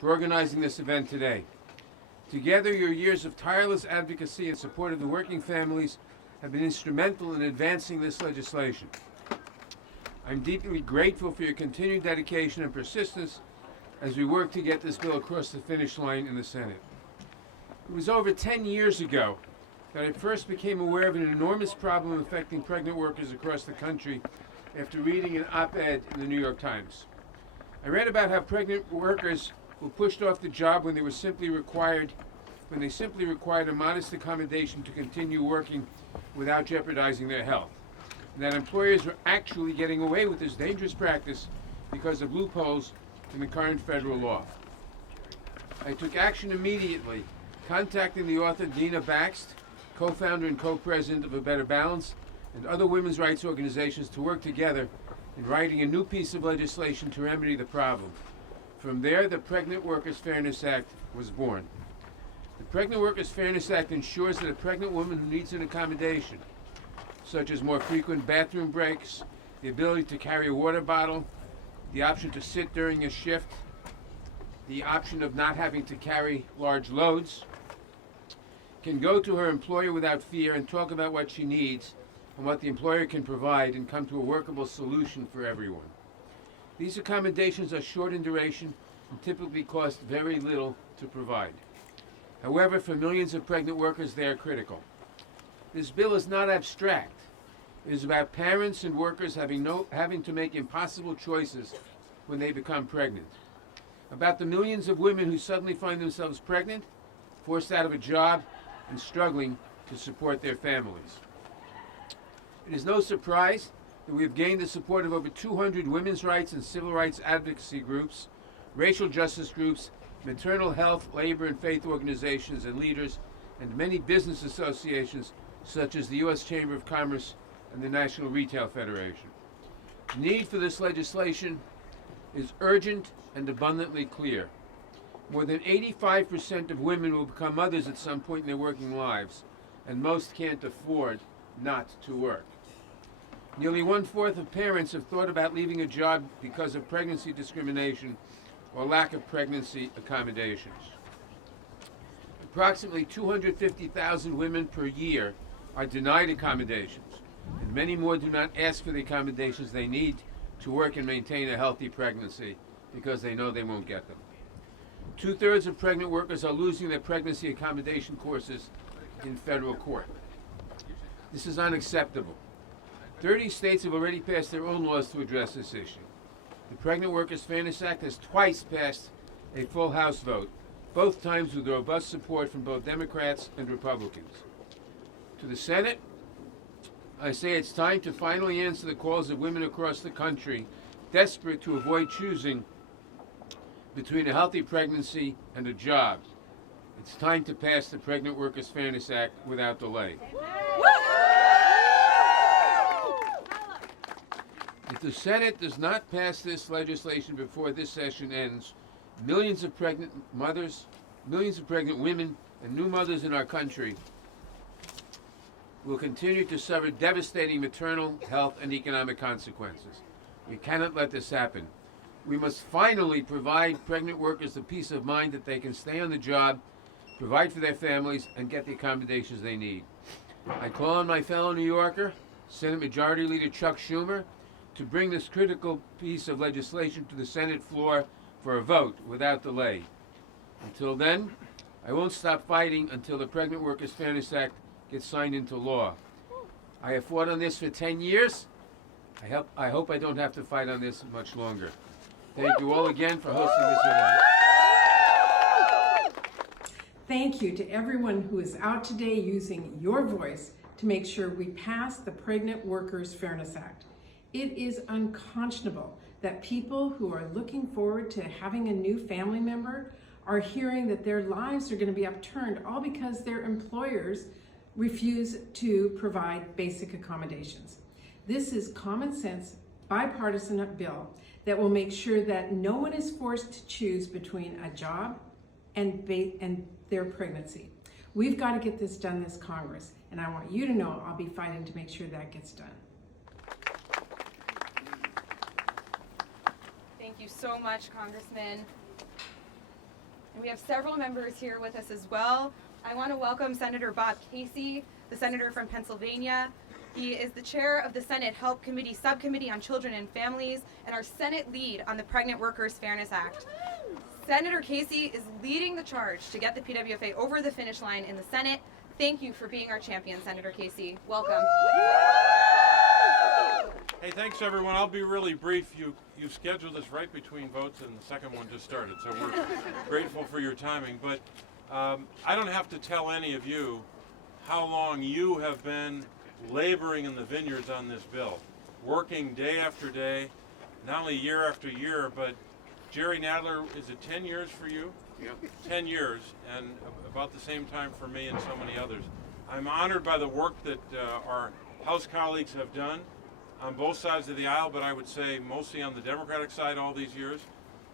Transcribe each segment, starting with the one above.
for organizing this event today. Together, your years of tireless advocacy in support of the working families have been instrumental in advancing this legislation. I'm deeply grateful for your continued dedication and persistence as we work to get this bill across the finish line in the Senate. It was over 10 years ago that I first became aware of an enormous problem affecting pregnant workers across the country after reading an op-ed in the New York Times. I read about how pregnant workers were pushed off the job when they simply required a modest accommodation to continue working without jeopardizing their health, and that employers were actually getting away with this dangerous practice because of loopholes in the current federal law. I took action immediately, contacting the author Dina Baxt, co-founder and co-president of A Better Balance, and other women's rights organizations to work together in writing a new piece of legislation to remedy the problem. From there, the Pregnant Workers Fairness Act was born. The Pregnant Workers Fairness Act ensures that a pregnant woman who needs an accommodation, such as more frequent bathroom breaks, the ability to carry a water bottle, the option to sit during a shift, the option of not having to carry large loads, can go to her employer without fear and talk about what she needs and what the employer can provide and come to a workable solution for everyone. These accommodations are short in duration and typically cost very little to provide. However, for millions of pregnant workers, they are critical. This bill is not abstract. It is about parents and workers having to make impossible choices when they become pregnant. About the millions of women who suddenly find themselves pregnant, forced out of a job, and struggling to support their families. It is no surprise that we have gained the support of over 200 women's rights and civil rights advocacy groups, racial justice groups, maternal health, labor, and faith organizations and leaders, and many business associations such as the U.S. Chamber of Commerce and the National Retail Federation. The need for this legislation is urgent and abundantly clear. More than 85% of women will become mothers at some point in their working lives, and most can't afford not to work. Nearly 1/4 of parents have thought about leaving a job because of pregnancy discrimination or lack of pregnancy accommodations. Approximately 250,000 women per year are denied accommodations, and many more do not ask for the accommodations they need to work and maintain a healthy pregnancy because they know they won't get them. 2/3 of pregnant workers are losing their pregnancy accommodation courses in federal court. This is unacceptable. 30 states have already passed their own laws to address this issue. The Pregnant Workers Fairness Act has twice passed a full House vote, both times with robust support from both Democrats and Republicans. To the Senate, I say it's time to finally answer the calls of women across the country desperate to avoid choosing between a healthy pregnancy and a job. It's time to pass the Pregnant Workers Fairness Act without delay. If the Senate does not pass this legislation before this session ends, millions of pregnant women, and new mothers in our country will continue to suffer devastating maternal, health, and economic consequences. We cannot let this happen. We must finally provide pregnant workers the peace of mind that they can stay on the job, provide for their families, and get the accommodations they need. I call on my fellow New Yorker, Senate Majority Leader Chuck Schumer, to bring this critical piece of legislation to the Senate floor for a vote without delay. Until then, I won't stop fighting until the Pregnant Workers Fairness Act gets signed into law. I have fought on this for 10 years. I hope I don't have to fight on this much longer. Thank you all again for hosting this event. Thank you to everyone who is out today using your voice to make sure we pass the Pregnant Workers Fairness Act. It is unconscionable that people who are looking forward to having a new family member are hearing that their lives are going to be upturned all because their employers refuse to provide basic accommodations. This is common sense, bipartisan bill that will make sure that no one is forced to choose between a job and their pregnancy. We've got to get this done this Congress, and I want you to know I'll be fighting to make sure that gets done. Thank you so much, Congressman. And we have several members here with us as well. I want to welcome Senator Bob Casey, the senator from Pennsylvania. He is the chair of the Senate Help Committee Subcommittee on Children and Families and our Senate lead on the Pregnant Workers Fairness Act. Senator Casey is leading the charge to get the PWFA over the finish line in the Senate. Thank you for being our champion, Senator Casey. Welcome. Hey, thanks everyone. I'll be really brief. You scheduled this right between votes and the second one just started, so we're grateful for your timing. But I don't have to tell any of you how long you have been laboring in the vineyards on this bill, working day after day, not only year after year, but Jerry Nadler, is it 10 years for you? Yep. 10 years, and about the same time for me and so many others. I'm honored by the work that our House colleagues have done on both sides of the aisle, but I would say mostly on the Democratic side all these years.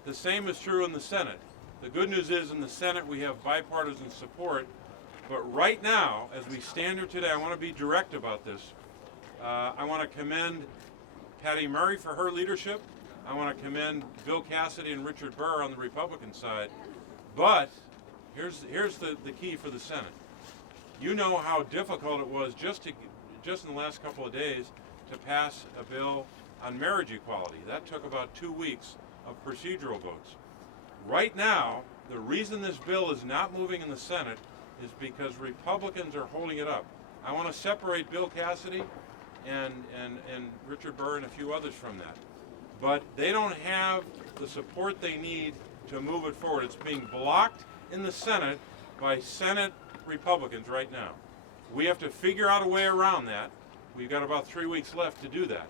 The same is true in the Senate. The good news is in the Senate we have bipartisan support, but right now, as we stand here today, I want to be direct about this. I want to commend Patty Murray for her leadership. I want to commend Bill Cassidy and Richard Burr on the Republican side. But here's the key for the Senate. You know how difficult it was just in the last couple of days to pass a bill on marriage equality. That took about 2 weeks of procedural votes. Right now, the reason this bill is not moving in the Senate is because Republicans are holding it up. I want to separate Bill Cassidy and Richard Burr and a few others from that. But they don't have the support they need to move it forward. It's being blocked in the Senate by Senate Republicans right now. We have to figure out a way around that. We've got about 3 weeks left to do that.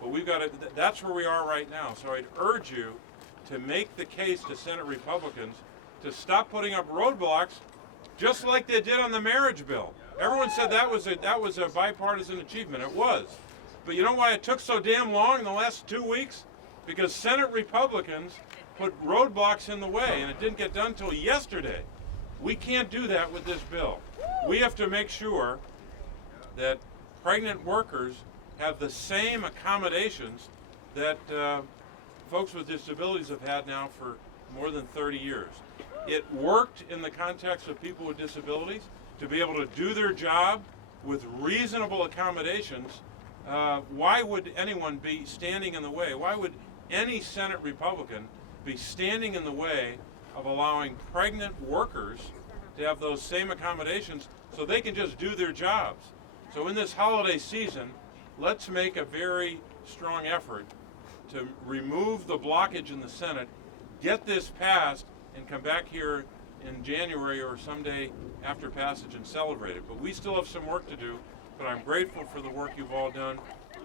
But we've got to, that's where we are right now. So I'd urge you to make the case to Senate Republicans to stop putting up roadblocks just like they did on the marriage bill. Everyone said that was a bipartisan achievement. It was. But you know why it took so damn long in the last 2 weeks? Because Senate Republicans put roadblocks in the way, and it didn't get done until yesterday. We can't do that with this bill. We have to make sure that pregnant workers have the same accommodations that folks with disabilities have had now for more than 30 years. It worked in the context of people with disabilities to be able to do their job with reasonable accommodations. Why would anyone be standing in the way? Why would any Senate Republican be standing in the way of allowing pregnant workers to have those same accommodations so they can just do their jobs? So in this holiday season, let's make a very strong effort to remove the blockage in the Senate, get this passed, and come back here in January or someday after passage and celebrate it. But we still have some work to do, but I'm grateful for the work you've all done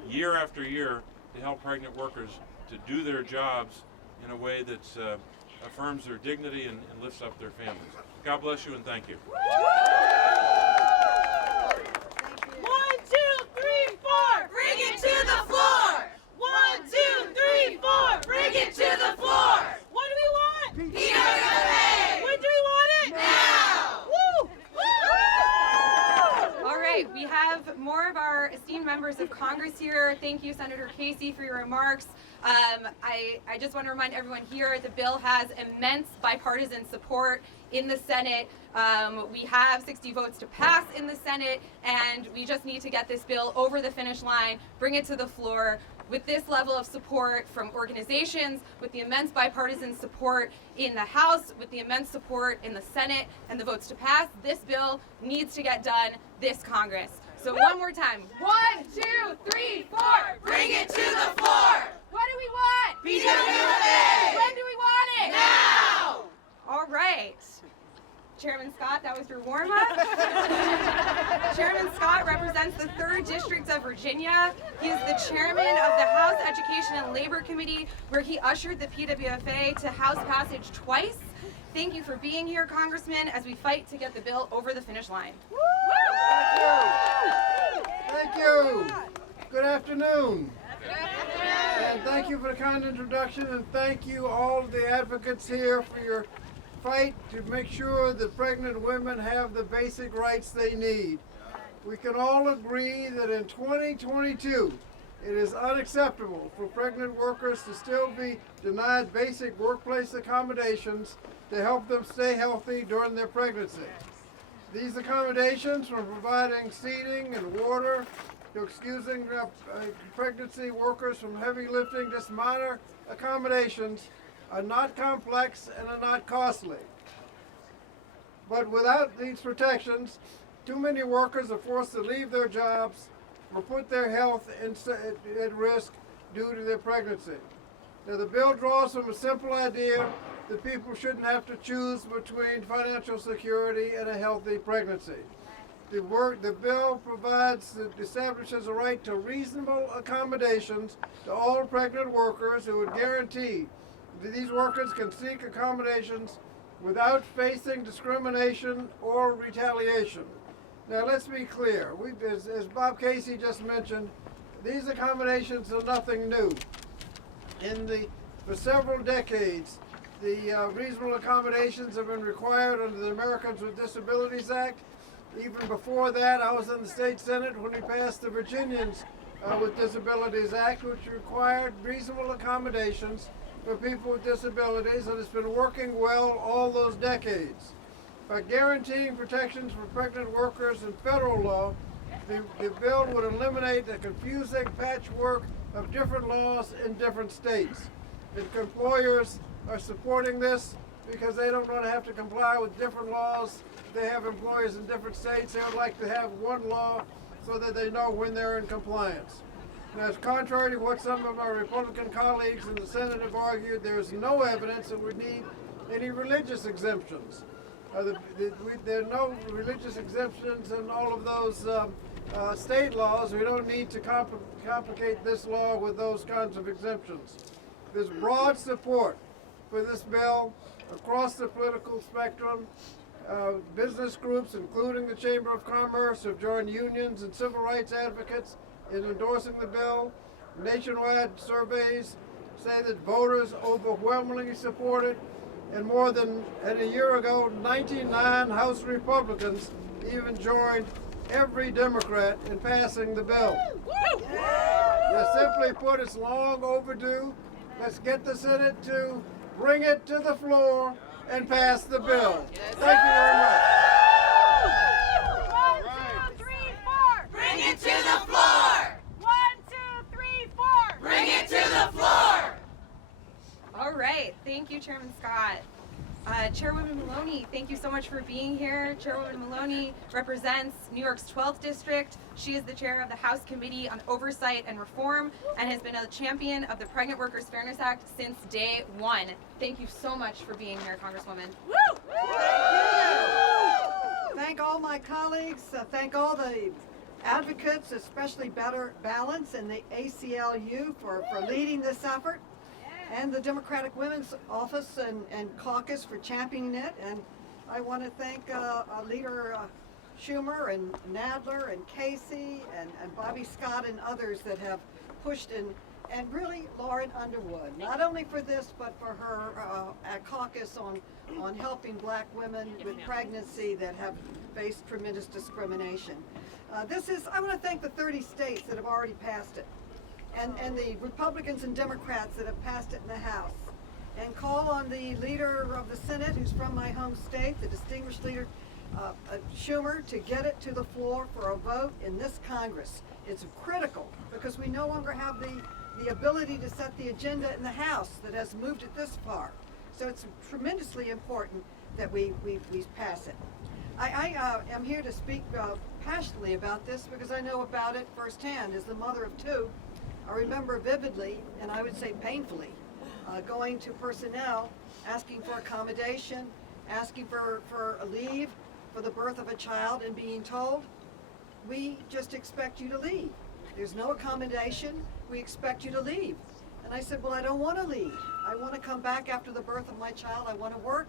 year after year to help pregnant workers to do their jobs in a way that affirms their dignity and lifts up their families. God bless you and thank you. 1, 2, 3, 4, bring it to the floor. 1, 2, 3, 4, bring it to the floor. What do we want? PWFA. When do we want it? Now. Woo! All right, we have more of our esteemed members of Congress here. Thank you, Senator Casey, for your remarks. I just want to remind everyone here, the bill has immense bipartisan support in the Senate. We have 60 votes to pass in the Senate, and we just need to get this bill over the finish line, bring it to the floor. With this level of support from organizations, with the immense bipartisan support in the House, with the immense support in the Senate, and the votes to pass, this bill needs to get done this Congress. So one more time. 1, 2, 3, 4. Bring it to the floor. What do we want? PWFA. When do we want it? Now. All right. Chairman Scott, that was your warm-up. Chairman Scott represents the 3rd District of Virginia. He is the chairman of the House Education and Labor Committee, where he ushered the PWFA to House passage twice. Thank you for being here, Congressman, as we fight to get the bill over the finish line. Thank you. Good afternoon. And thank you for the kind introduction, and thank you all of the advocates here for your fight to make sure that pregnant women have the basic rights they need. We can all agree that in 2022, It is unacceptable for pregnant workers to still be denied basic workplace accommodations to help them stay healthy during their pregnancy. These accommodations, from providing seating and water to excusing pregnancy workers from heavy lifting, just minor accommodations, are not complex and are not costly. But without these protections, too many workers are forced to leave their jobs or put their health at risk due to their pregnancy. Now, the bill draws from a simple idea that people shouldn't have to choose between financial security and a healthy pregnancy. The bill establishes a right to reasonable accommodations to all pregnant workers who would guarantee that these workers can seek accommodations without facing discrimination or retaliation. Now, let's be clear. As Bob Casey just mentioned, these accommodations are nothing new. For several decades, the reasonable accommodations have been required under the Americans with Disabilities Act. Even before that, I was in the state Senate when we passed the Virginians with Disabilities Act, which required reasonable accommodations for people with disabilities, and it's been working well all those decades. By guaranteeing protections for pregnant workers in federal law, the bill would eliminate the confusing patchwork of different laws in different states. And employers are supporting this because they don't want to have to comply with different laws. They have employees in different states. They would like to have one law so that they know when they're in compliance. Now, it's contrary to what some of our Republican colleagues in the Senate have argued, there is no evidence that we need any religious exemptions. There are no religious exemptions in all of those state laws. We don't need to complicate this law with those kinds of exemptions. There's broad support for this bill across the political spectrum. Business groups, including the Chamber of Commerce, have joined unions and civil rights advocates in endorsing the bill. Nationwide surveys say that voters overwhelmingly support it, and more than a year ago, 99 House Republicans even joined every Democrat in passing the bill. Now, simply put, it's long overdue. Let's get the Senate to bring it to the floor and pass the bill. Thank you very much. 1, 2, 3, 4. Bring it to the floor. 1, 2, 3, 4. Bring it to the floor. All right, thank you, Chairman Scott. Chairwoman Maloney, thank you so much for being here. Chairwoman Maloney represents New York's 12th District. She is the chair of the House Committee on Oversight and Reform and has been a champion of the Pregnant Workers Fairness Act since day one. Thank you so much for being here, Congresswoman. Woo! Thank all my colleagues, thank all the advocates, especially Better Balance and the ACLU for leading this effort, and the Democratic Women's Office and Caucus for championing it. And I want to thank Leader Schumer and Nadler and Casey and Bobby Scott and others that have pushed and really Lauren Underwood, not only for this, but for her caucus on helping black women with pregnancy that have faced tremendous discrimination. I want to thank the 30 states that have already passed it, and the Republicans and Democrats that have passed it in the House, and call on the leader of the Senate, who's from my home state, the distinguished leader Schumer, to get it to the floor for a vote in this Congress. It's critical because we no longer have the ability to set the agenda in the House that has moved it this far. So it's tremendously important that we pass it. I am here to speak passionately about this because I know about it firsthand. As the mother of two, I remember vividly, and I would say painfully, going to personnel, asking for accommodation, asking for a leave for the birth of a child, and being told, we just expect you to leave. There's no accommodation, we expect you to leave. And I said, well, I don't want to leave. I want to come back after the birth of my child, I want to work.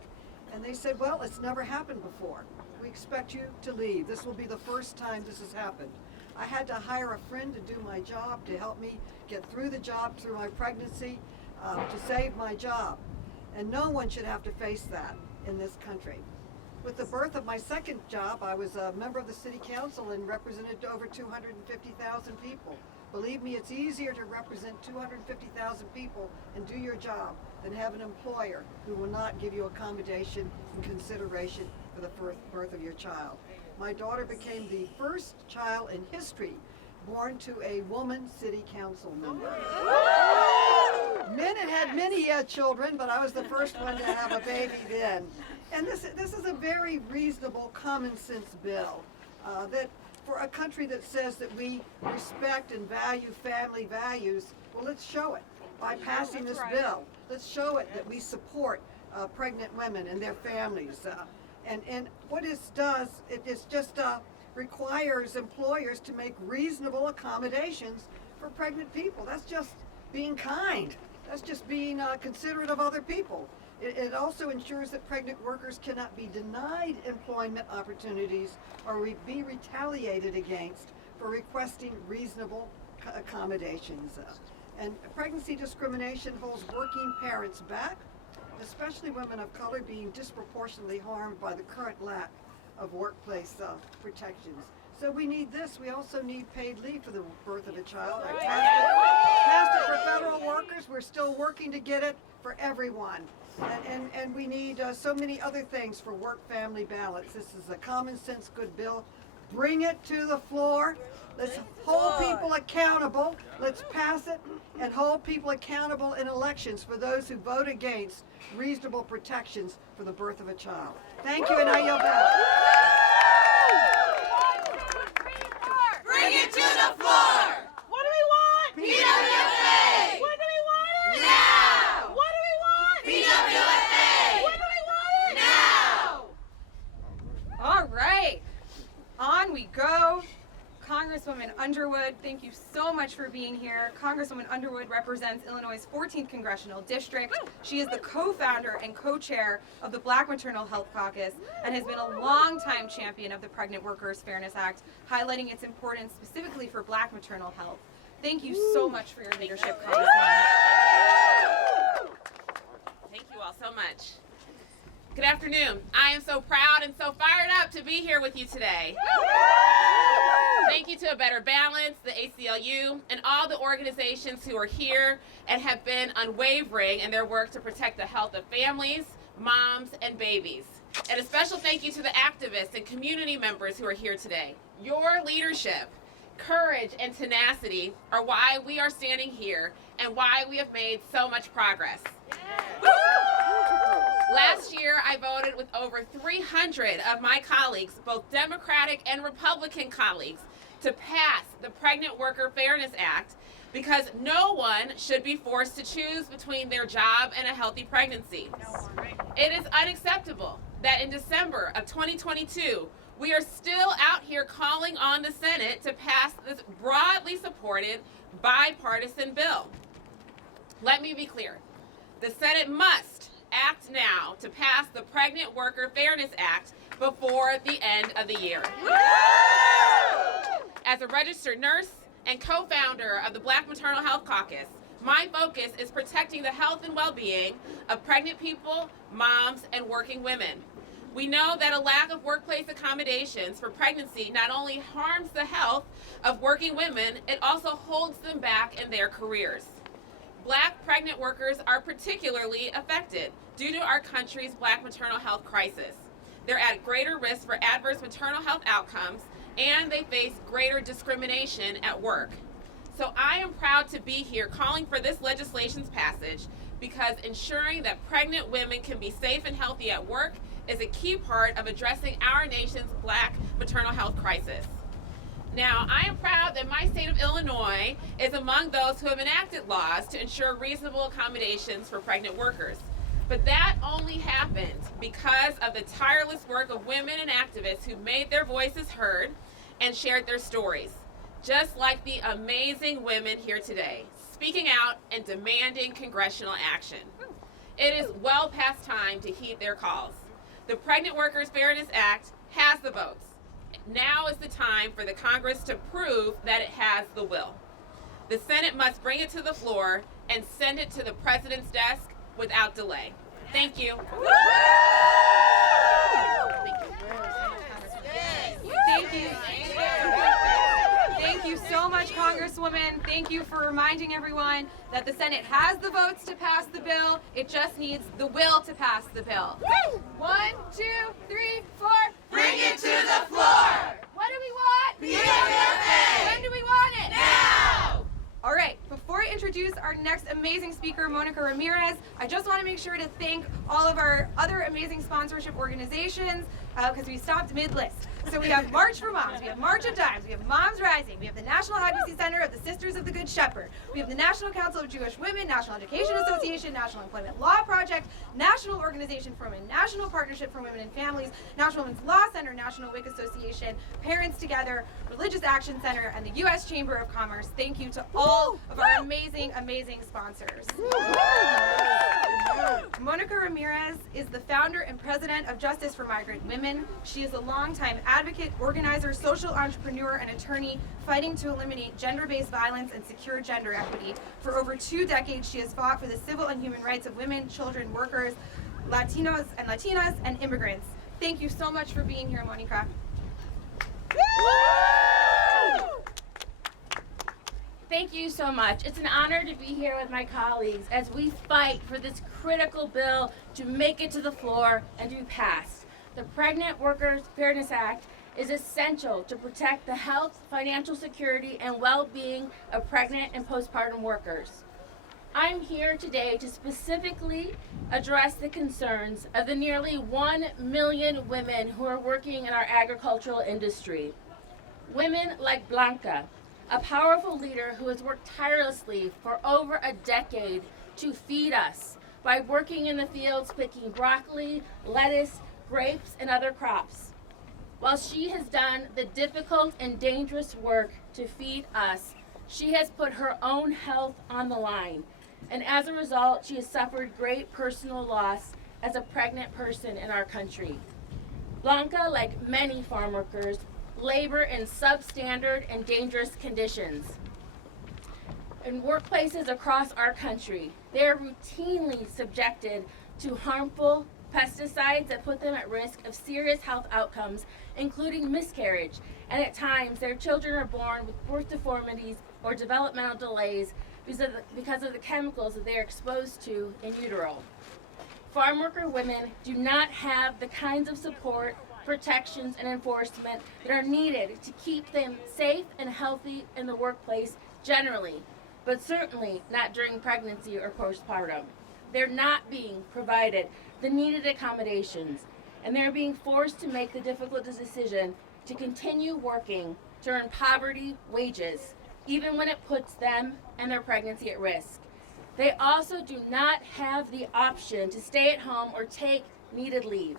And they said, well, it's never happened before. We expect you to leave. This will be the first time this has happened. I had to hire a friend to do my job, to help me get through the job, through my pregnancy, to save my job. And no one should have to face that in this country. With the birth of my second job, I was a member of the city council and represented over 250,000 people Believe me, it's easier to represent 250,000 people and do your job than have an employer who will not give you accommodation and consideration for the birth of your child. My daughter became the first child in history born to a woman city council member. Men had many children, but I was the first one to have a baby then. And this is a very reasonable, common sense bill that for a country that says that we respect and value family values, well, let's show it by passing this bill. Let's show it that we support pregnant women and their families. And what this does, it just requires employers to make reasonable accommodations for pregnant people. That's just being kind. That's just being considerate of other people. It also ensures that pregnant workers cannot be denied employment opportunities or be retaliated against for requesting reasonable accommodations. And pregnancy discrimination holds working parents back, especially women of color being disproportionately harmed by the current lack of workplace protections. So we need this. We also need paid leave for the birth of a child. I passed it for federal workers. We're still working to get it for everyone. And we need so many other things for work-family balance. This is a common sense good bill. Bring it to the floor. Let's hold people accountable. Let's pass it and hold people accountable in elections for those who vote against reasonable protections for the birth of a child. Thank you, and I yield back. Bring it to the floor! What do we want? PWFA! When do we want it? Now! What do we want? PWFA! When do we want it? Now! All right, on we go. Congresswoman Underwood, thank you so much for being here. Congresswoman Underwood represents Illinois' 14th Congressional District. She is the co-founder and co-chair of the Black Maternal Health Caucus and has been a longtime champion of the Pregnant Workers Fairness Act, highlighting its importance specifically for Black maternal health. Thank you so much for your leadership, Congresswoman. Thank you all so much. Good afternoon. I am so proud and so fired up to be here with you today. Thank you to A Better Balance, the ACLU, and all the organizations who are here and have been unwavering in their work to protect the health of families, moms, and babies. And a special thank you to the activists and community members who are here today. Your leadership, courage, and tenacity are why we are standing here and why we have made so much progress. Last year, I voted with over 300 of my colleagues, both Democratic and Republican colleagues, to pass the Pregnant Worker Fairness Act because no one should be forced to choose between their job and a healthy pregnancy. It is unacceptable that in December of 2022, we are still out here calling on the Senate to pass this broadly supported bipartisan bill. Let me be clear. The Senate must act now to pass the Pregnant Worker Fairness Act before the end of the year. As a registered nurse and co-founder of the Black Maternal Health Caucus, my focus is protecting the health and well-being of pregnant people, moms, and working women. We know that a lack of workplace accommodations for pregnancy not only harms the health of working women, it also holds them back in their careers. Black pregnant workers are particularly affected due to our country's Black maternal health crisis. They're at greater risk for adverse maternal health outcomes, and they face greater discrimination at work. So I am proud to be here calling for this legislation's passage because ensuring that pregnant women can be safe and healthy at work is a key part of addressing our nation's Black maternal health crisis. Now, I am proud that my state of Illinois is among those who have enacted laws to ensure reasonable accommodations for pregnant workers. But that only happened because of the tireless work of women and activists who made their voices heard and shared their stories, just like the amazing women here today, speaking out and demanding congressional action. It is well past time to heed their calls. The Pregnant Workers Fairness Act has the votes. Now is the time for the Congress to prove that it has the will. The Senate must bring it to the floor and send it to the President's desk without delay. Thank you. Thank you so much, Congresswoman. Thank you for reminding everyone that the Senate has the votes to pass the bill. It just needs the will to pass the bill. Woo! 1, 2, 3, 4. Bring it to the floor! What do we want? PWFA! When do we want it? Now! All right, before I introduce our next amazing speaker, Monica Ramirez, I just want to make sure to thank all of our other amazing sponsorship organizations because we stopped mid-list. So we have March for Moms, we have March of Dimes, we have Moms Rising, we have the National Advocacy Center of the Sisters of the Good Shepherd, we have the National Council of Jewish Women, National Education Association, National Employment Law Project, National Organization for Women, National Partnership for Women and Families, National Women's Law Center, National WIC Association, Parents Together, Religious Action Center, and the U.S. Chamber of Commerce. Thank you to all of our amazing, amazing sponsors. Monica Ramirez is the founder and president of Justice for Migrant Women. She is a longtime advocate, organizer, social entrepreneur, and attorney fighting to eliminate gender-based violence and secure gender equity. For over 2 decades, she has fought for the civil and human rights of women, children, workers, Latinos and Latinas, and immigrants. Thank you so much for being here, Monica. Thank you so much. It's an honor to be here with my colleagues as we fight for this critical bill to make it to the floor and to be passed. The Pregnant Workers Fairness Act is essential to protect the health, financial security, and well-being of pregnant and postpartum workers. I'm here today to specifically address the concerns of the nearly 1 million women who are working in our agricultural industry. Women like Blanca, a powerful leader who has worked tirelessly for over a decade to feed us by working in the fields picking broccoli, lettuce, grapes, and other crops. While she has done the difficult and dangerous work to feed us, she has put her own health on the line. And as a result, she has suffered great personal loss as a pregnant person in our country. Blanca, like many farm workers, labor in substandard and dangerous conditions. In workplaces across our country, they are routinely subjected to harmful pesticides that put them at risk of serious health outcomes, including miscarriage, and at times their children are born with birth deformities or developmental delays because of the chemicals that they are exposed to in utero. Farm worker women do not have the kinds of support, protections, and enforcement that are needed to keep them safe and healthy in the workplace generally, but certainly not during pregnancy or postpartum. They're not being provided the needed accommodations, and they're being forced to make the difficult decision to continue working to earn poverty wages, even when it puts them and their pregnancy at risk. They also do not have the option to stay at home or take needed leave.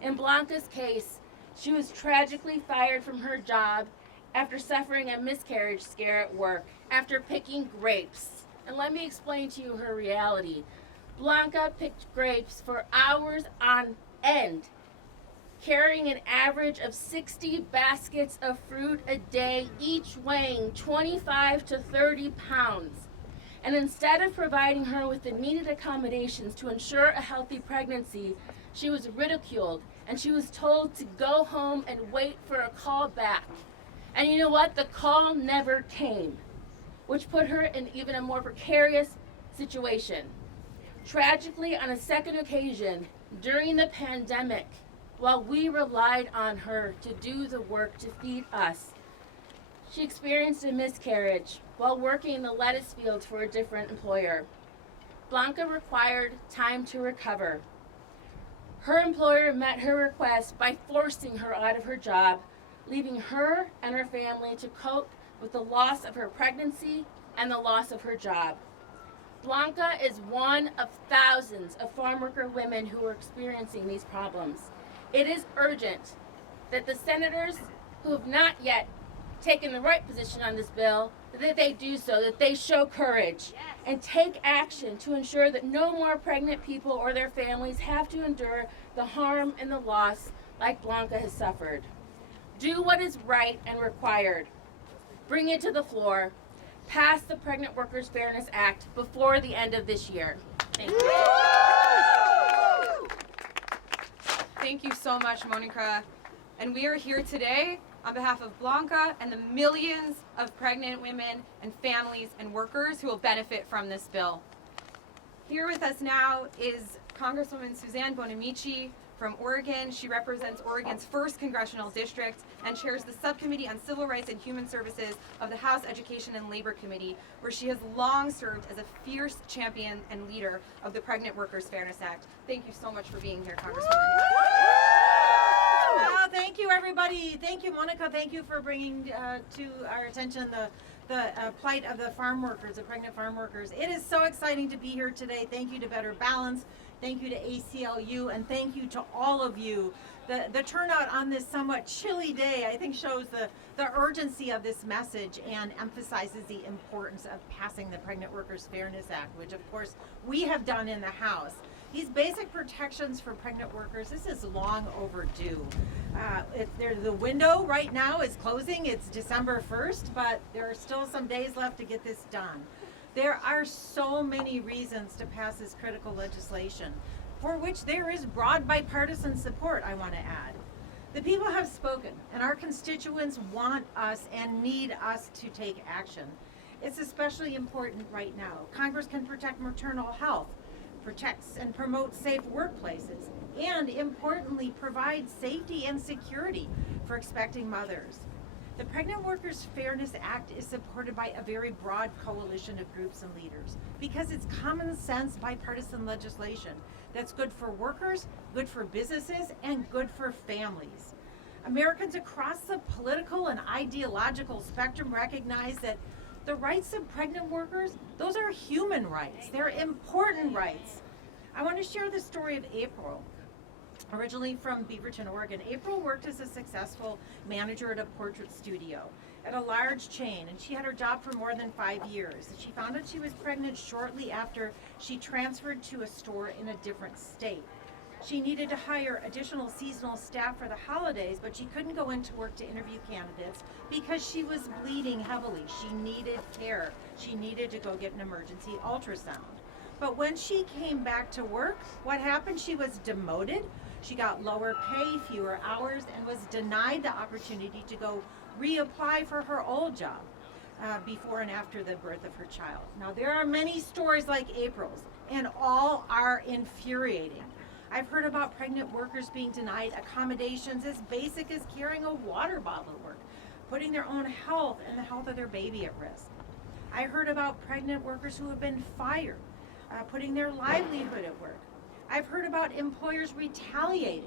In Blanca's case, she was tragically fired from her job after suffering a miscarriage scare at work after picking grapes. And let me explain to you her reality. Blanca picked grapes for hours on end, carrying an average of 60 baskets of fruit a day, each weighing 25 to 30 pounds. And instead of providing her with the needed accommodations to ensure a healthy pregnancy, she was ridiculed and she was told to go home and wait for a call back. And you know what? The call never came, which put her in even a more precarious situation. Tragically, on a second occasion, during the pandemic, while we relied on her to do the work to feed us, she experienced a miscarriage while working in the lettuce fields for a different employer. Blanca required time to recover. Her employer met her request by forcing her out of her job, leaving her and her family to cope with the loss of her pregnancy and the loss of her job. Blanca is one of thousands of farm worker women who are experiencing these problems. It is urgent that the senators who have not yet taken the right position on this bill, that they do so, that they show courage and take action to ensure that no more pregnant people or their families have to endure the harm and the loss like Blanca has suffered. Do what is right and required. Bring it to the floor. Pass the Pregnant Workers Fairness Act before the end of this year. Thank you. Thank you so much, Monica. And we are here today on behalf of Blanca and the millions of pregnant women and families and workers who will benefit from this bill. Here with us now is Congresswoman Suzanne Bonamici from Oregon. She represents Oregon's 1st Congressional District and chairs the Subcommittee on Civil Rights and Human Services of the House Education and Labor Committee, where she has long served as a fierce champion and leader of the Pregnant Workers Fairness Act. Thank you so much for being here, Congresswoman. Thank you, everybody. Thank you, Monica. Thank you for bringing to our attention the plight of the farm workers, the pregnant farm workers. It is so exciting to be here today. Thank you to Better Balance. Thank you to ACLU, and thank you to all of you. The turnout on this somewhat chilly day, I think, shows the urgency of this message and emphasizes the importance of passing the Pregnant Workers Fairness Act, which, of course, we have done in the House. These basic protections for pregnant workers, this is long overdue. The window right now is closing. It's December 1st, but there are still some days left to get this done. There are so many reasons to pass this critical legislation, for which there is broad bipartisan support, I want to add. The people have spoken, and our constituents want us and need us to take action. It's especially important right now. Congress can protect maternal health, protects and promotes safe workplaces, and importantly, provides safety and security for expecting mothers. The Pregnant Workers Fairness Act is supported by a very broad coalition of groups and leaders because it's common sense bipartisan legislation that's good for workers, good for businesses, and good for families. Americans across the political and ideological spectrum recognize that the rights of pregnant workers, those are human rights. They're important rights. I want to share the story of April. Originally from Beaverton, Oregon, April worked as a successful manager at a portrait studio at a large chain, and she had her job for more than 5 years. She found out she was pregnant shortly after she transferred to a store in a different state. She needed to hire additional seasonal staff for the holidays, but she couldn't go into work to interview candidates because she was bleeding heavily. She needed care. She needed to go get an emergency ultrasound. But when she came back to work, what happened? She was demoted. She got lower pay, fewer hours, and was denied the opportunity to go reapply for her old job before and after the birth of her child. Now, there are many stories like April's, and all are infuriating. I've heard about pregnant workers being denied accommodations as basic as carrying a water bottle to work, putting their own health and the health of their baby at risk. I heard about pregnant workers who have been fired, putting their livelihood at work. I've heard about employers retaliating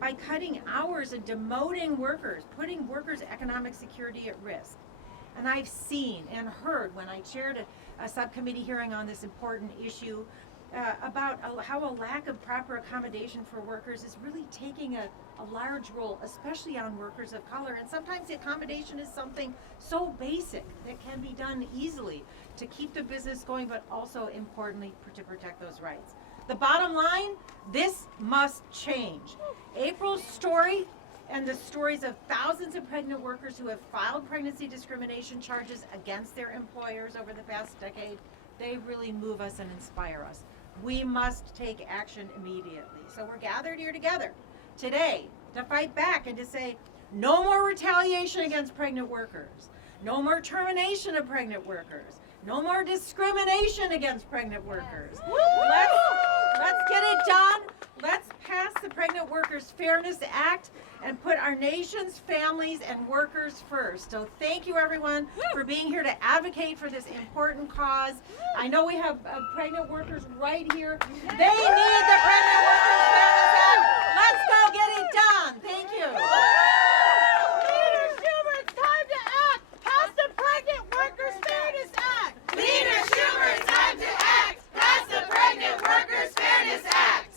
by cutting hours and demoting workers, putting workers' economic security at risk. And I've seen and heard when I chaired a subcommittee hearing on this important issue about how a lack of proper accommodation for workers is really taking a large role, especially on workers of color. And sometimes the accommodation is something so basic that can be done easily to keep the business going, but also importantly to protect those rights. The bottom line, this must change. April's story and the stories of thousands of pregnant workers who have filed pregnancy discrimination charges against their employers over the past decade, they really move us and inspire us. We must take action immediately. So we're gathered here together today to fight back and to say, no more retaliation against pregnant workers, no more termination of pregnant workers, no more discrimination against pregnant workers. Let's get it done. Let's pass the Pregnant Workers Fairness Act and put our nation's families and workers first. So thank you, everyone, for being here to advocate for this important cause. I know we have pregnant workers right here. They need the Pregnant Workers Fairness Act. Let's go get it done. Thank you. Leader Schumer, it's time to act. Pass the Pregnant Workers Fairness Act. Leader Schumer, it's time to act. Pass the Pregnant Workers Fairness Act.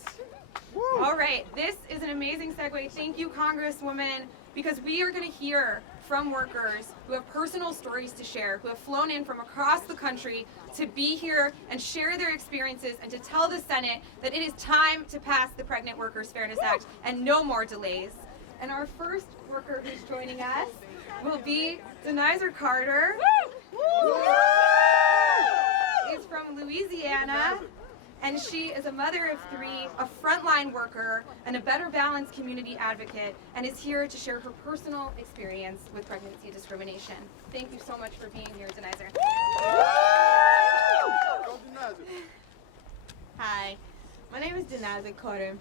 All right, this is an amazing segue. Thank you, Congresswoman, because we are going to hear from workers who have personal stories to share, who have flown in from across the country to be here and share their experiences and to tell the Senate that it is time to pass the Pregnant Workers Fairness Act and no more delays. And our first worker who's joining us will be Denizer Carter. He's from Louisiana. And she is a mother of 3, a frontline worker, and a Better Balance community advocate, and is here to share her personal experience with pregnancy discrimination. Thank you so much for being here, Denizer. Hi, my name is Denizer Carter.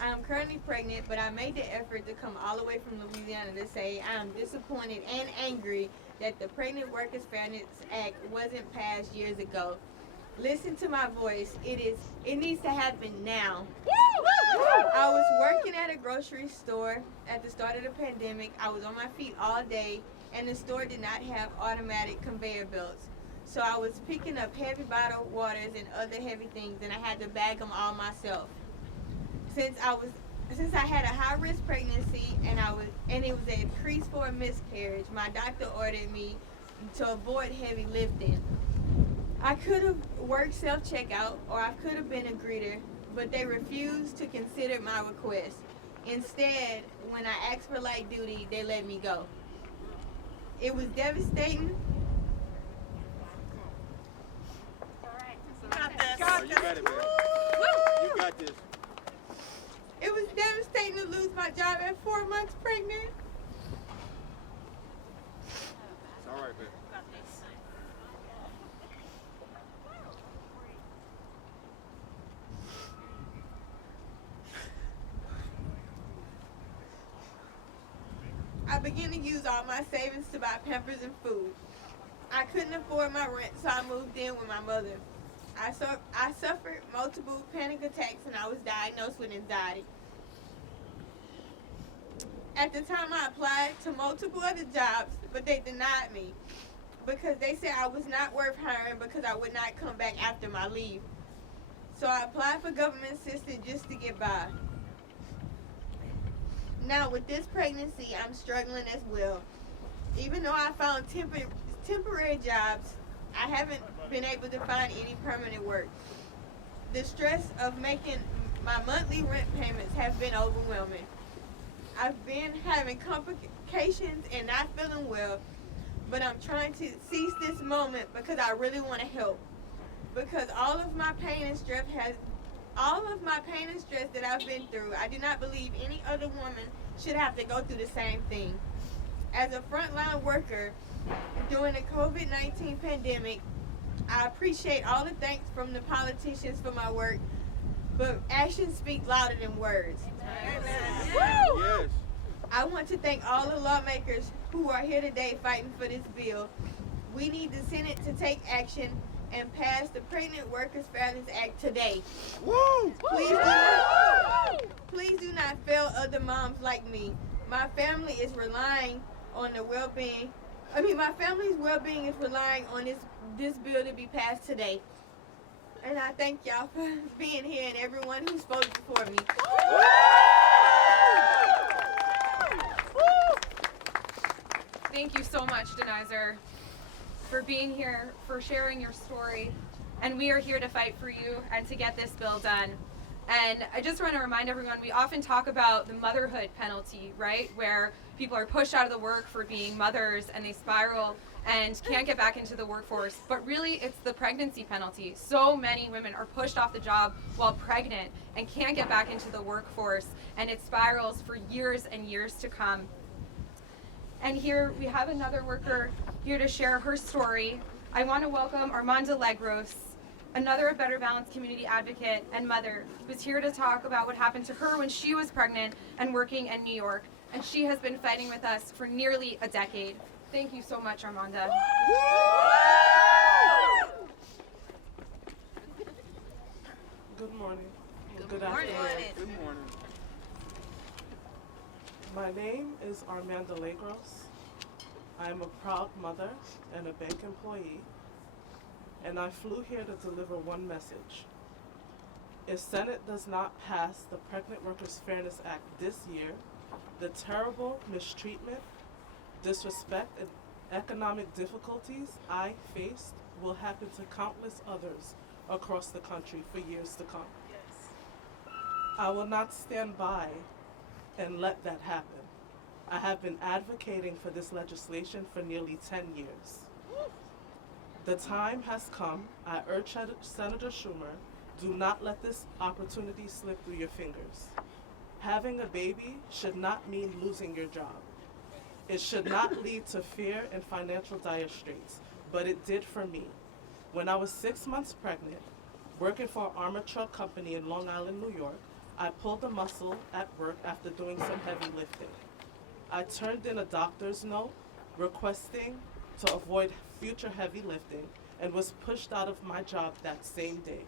I am currently pregnant, but I made the effort to come all the way from Louisiana to say I am disappointed and angry that the Pregnant Workers Fairness Act wasn't passed years ago. Listen to my voice. It needs to happen now. I was working at a grocery store at the start of the pandemic. I was on my feet all day, and the store did not have automatic conveyor belts. So I was picking up heavy bottled waters and other heavy things, and I had to bag them all myself. Since I had a high-risk pregnancy and it was an increase for a miscarriage, my doctor ordered me to avoid heavy lifting. I could have worked self-checkout or I could have been a greeter, but they refused to consider my request. Instead, when I asked for light duty, they let me go. It was devastating. You got this. You got it, man. You got this. It was devastating to lose my job at 4 months pregnant. It's all right, man. I began to use all my savings to buy Pampers and food. I couldn't afford my rent, so I moved in with my mother. I suffered multiple panic attacks and I was diagnosed with anxiety. At the time, I applied to multiple other jobs, but they denied me because they said I was not worth hiring because I would not come back after my leave. So I applied for government assistance just to get by. Now, with this pregnancy, I'm struggling as well. Even though I found temporary jobs, I haven't been able to find any permanent work. The stress of making my monthly rent payments has been overwhelming. I've been having complications and not feeling well, but I'm trying to seize this moment because I really want to help. Because all of my pain and stress that I've been through, I do not believe any other woman should have to go through the same thing. As a frontline worker during the COVID-19 pandemic, I appreciate all the thanks from the politicians for my work, but actions speak louder than words. Yes. I want to thank all the lawmakers who are here today fighting for this bill. We need the Senate to take action and pass the Pregnant Workers Fairness Act today. Woo! Please do not fail other moms like me. My family is relying on the well-being. My family's well-being is relying on this bill to be passed today. And I thank y'all for being here and everyone who spoke before me. Thank you so much, Denizer, for being here, for sharing your story. And we are here to fight for you and to get this bill done. And I just want to remind everyone, we often talk about the motherhood penalty, right? Where people are pushed out of the work for being mothers and they spiral and can't get back into the workforce. But really, it's the pregnancy penalty. So many women are pushed off the job while pregnant and can't get back into the workforce, and it spirals for years and years to come. And here we have another worker here to share her story. I want to welcome Armanda Legros, another Better Balance community advocate and mother, who's here to talk about what happened to her when she was pregnant and working in New York. And she has been fighting with us for nearly a decade. Thank you so much, Armanda. Good morning. Good afternoon. Good morning. My name is Armanda Legros. I am a proud mother and a bank employee, and I flew here to deliver one message. If Senate does not pass the Pregnant Workers Fairness Act this year, the terrible mistreatment, disrespect, and economic difficulties I faced will happen to countless others across the country for years to come. Yes. I will not stand by and let that happen. I have been advocating for this legislation for nearly 10 years. The time has come, I urge Senator Schumer Do not let this opportunity slip through your fingers. Having a baby should not mean losing your job. It should not lead to fear and financial dire straits, but it did for me. When I was 6 months pregnant, working for an armored truck company in Long Island, New York, I pulled a muscle at work after doing some heavy lifting. I turned in a doctor's note requesting to avoid future heavy lifting and was pushed out of my job that same day.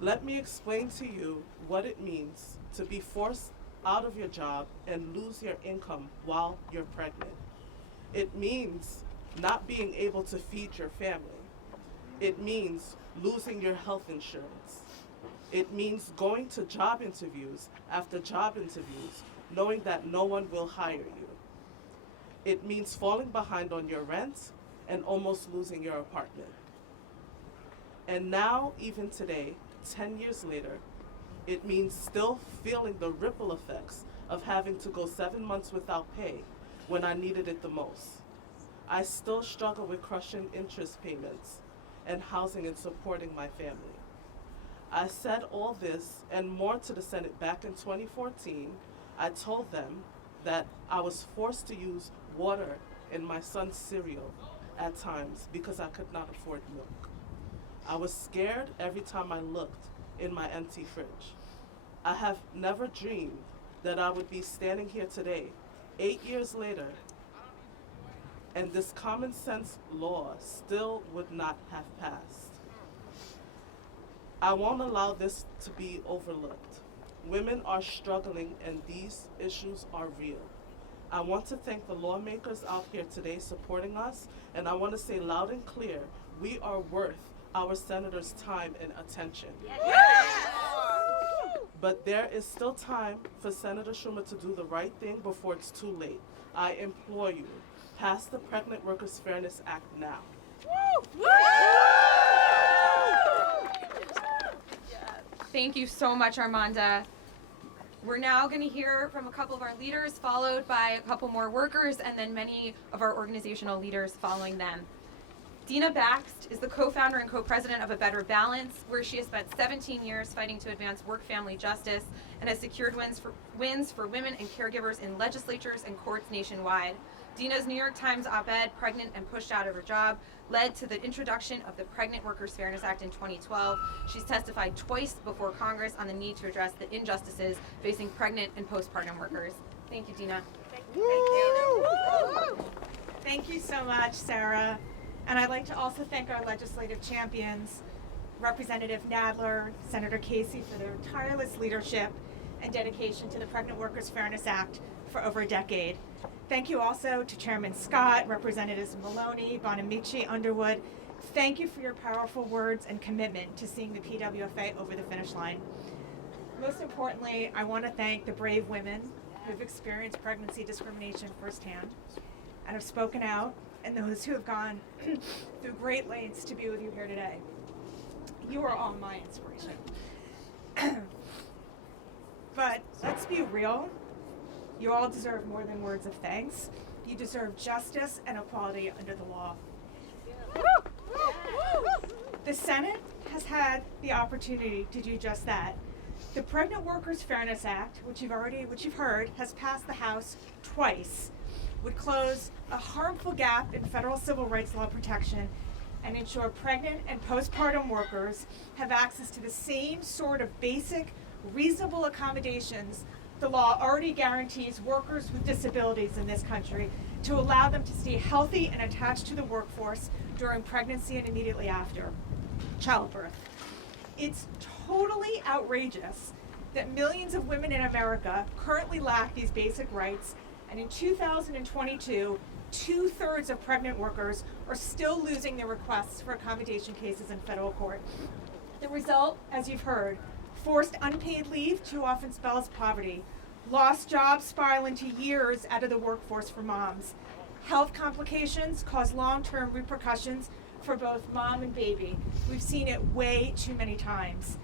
Let me explain to you what it means to be forced out of your job and lose your income while you're pregnant. It means not being able to feed your family. It means losing your health insurance. It means going to job interviews after job interviews, knowing that no one will hire you. It means falling behind on your rent and almost losing your apartment. And now, even today, 10 years later, it means still feeling the ripple effects of having to go 7 months without pay when I needed it the most. I still struggle with crushing interest payments and housing and supporting my family. I said all this and more to the Senate back in 2014. I told them that I was forced to use water in my son's cereal at times because I could not afford milk. I was scared every time I looked in my empty fridge. I have never dreamed that I would be standing here today, 8 years later, and this common sense law still would not have passed. I won't allow this to be overlooked. Women are struggling and these issues are real. I want to thank the lawmakers out here today supporting us, and I want to say loud and clear, we are worth our senators' time and attention. Yes! But there is still time for Senator Schumer to do the right thing before it's too late. I implore you, pass the Pregnant Workers Fairness Act now. Thank you so much, Armanda. We're now going to hear from a couple of our leaders, followed by a couple more workers, and then many of our organizational leaders following them. Dina Baxt is the co-founder and co-president of A Better Balance, where she has spent 17 years fighting to advance work-family justice and has secured wins for women and caregivers in legislatures and courts nationwide. Dina's New York Times op-ed, Pregnant and Pushed Out of Her Job, led to the introduction of the Pregnant Workers Fairness Act in 2012. She's testified twice before Congress on the need to address the injustices facing pregnant and postpartum workers. Thank you, Dina. Thank you. Thank you so much, Sarah. And I'd like to also thank our legislative champions, Representative Nadler, Senator Casey, for their tireless leadership and dedication to the Pregnant Workers Fairness Act for over a decade. Thank you also to Chairman Scott, Representatives Maloney, Bonamici, Underwood. Thank you for your powerful words and commitment to seeing the PWFA over the finish line. Most importantly, I want to thank the brave women who have experienced pregnancy discrimination firsthand and have spoken out, and those who have gone through great lengths to be with you here today. You are all my inspiration. But let's be real. You all deserve more than words of thanks. You deserve justice and equality under the law. The Senate has had the opportunity to do just that. The Pregnant Workers Fairness Act, which you've heard, has passed the House twice, would close a harmful gap in federal civil rights law protection and ensure pregnant and postpartum workers have access to the same sort of basic, reasonable accommodations the law already guarantees workers with disabilities in this country to allow them to stay healthy and attached to the workforce during pregnancy and immediately after childbirth. It's totally outrageous that millions of women in America currently lack these basic rights, and in 2022, 2/3 of pregnant workers are still losing their requests for accommodation cases in federal court. The result, as you've heard, forced unpaid leave too often spells poverty. Lost jobs spiral into years out of the workforce for moms. Health complications cause long-term repercussions for both mom and baby. We've seen it way too many times.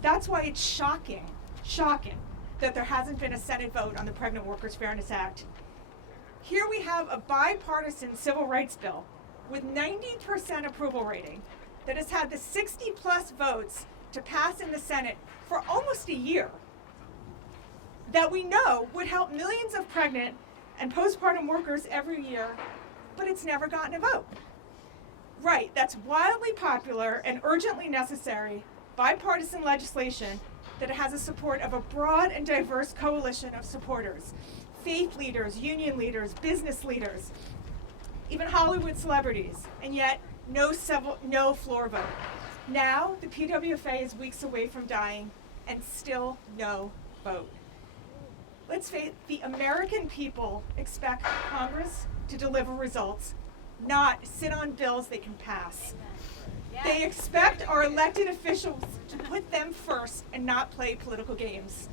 That's why it's shocking that there hasn't been a Senate vote on the Pregnant Workers Fairness Act. Here we have a bipartisan civil rights bill with 90% approval rating that has had the 60+ votes to pass in the Senate for almost a year that we know would help millions of pregnant and postpartum workers every year, but it's never gotten a vote. Right, that's wildly popular and urgently necessary bipartisan legislation that has the support of a broad and diverse coalition of supporters, faith leaders, union leaders, business leaders, even Hollywood celebrities, and yet no floor vote. Now, the PWFA is weeks away from dying, and still no vote. Let's face it, the American people expect Congress to deliver results, not sit on bills they can pass. They expect our elected officials to put them first and not play political games.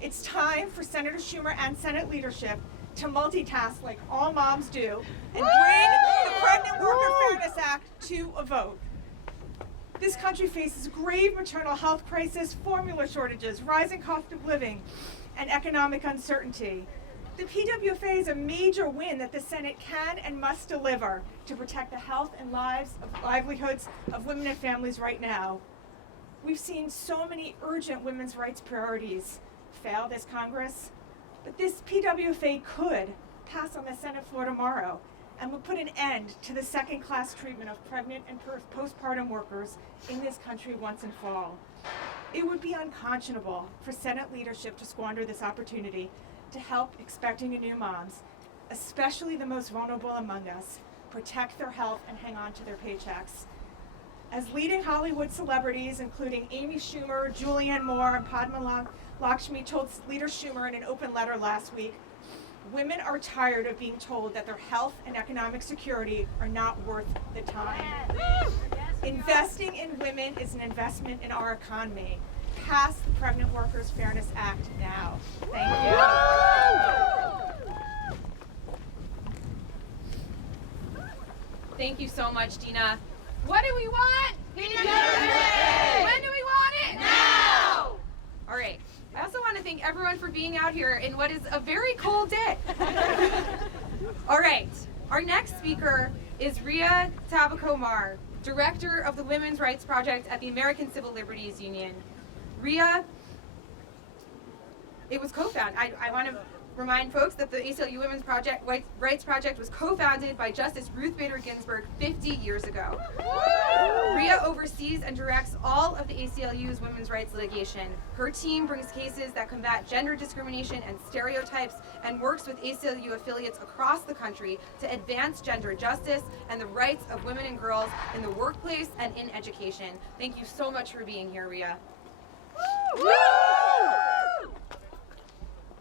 It's time for Senator Schumer and Senate leadership to multitask like all moms do and bring the Pregnant Worker Fairness Act to a vote. This country faces grave maternal health crisis, formula shortages, rising cost of living, and economic uncertainty. The PWFA is a major win that the Senate can and must deliver to protect the health and livelihoods of women and families right now. We've seen so many urgent women's rights priorities fail this Congress, but this PWFA could pass on the Senate floor tomorrow and will put an end to the second-class treatment of pregnant and postpartum workers in this country once and for all. It would be unconscionable for Senate leadership to squander this opportunity to help expecting and new moms, especially the most vulnerable among us, protect their health and hang on to their paychecks. As leading Hollywood celebrities, including Amy Schumer, Julianne Moore, and Padma Lakshmi told Leader Schumer in an open letter last week, women are tired of being told that their health and economic security are not worth the time. Investing in women is an investment in our economy. Pass the Pregnant Workers Fairness Act now. Thank you. Thank you so much, Dina. What do we want? PWFA! When do we want it? Now! All right. I also want to thank everyone for being out here in what is a very cold day. All right. Our next speaker is Ria Tabakomar, Director of the Women's Rights Project at the American Civil Liberties Union. Ria, it was co-founded. I want to remind folks that the ACLU Women's Rights Project was co-founded by Justice Ruth Bader Ginsburg 50 years ago. Ria oversees and directs all of the ACLU's women's rights litigation. Her team brings cases that combat gender discrimination and stereotypes and works with ACLU affiliates across the country to advance gender justice and the rights of women and girls in the workplace and in education. Thank you so much for being here, Ria.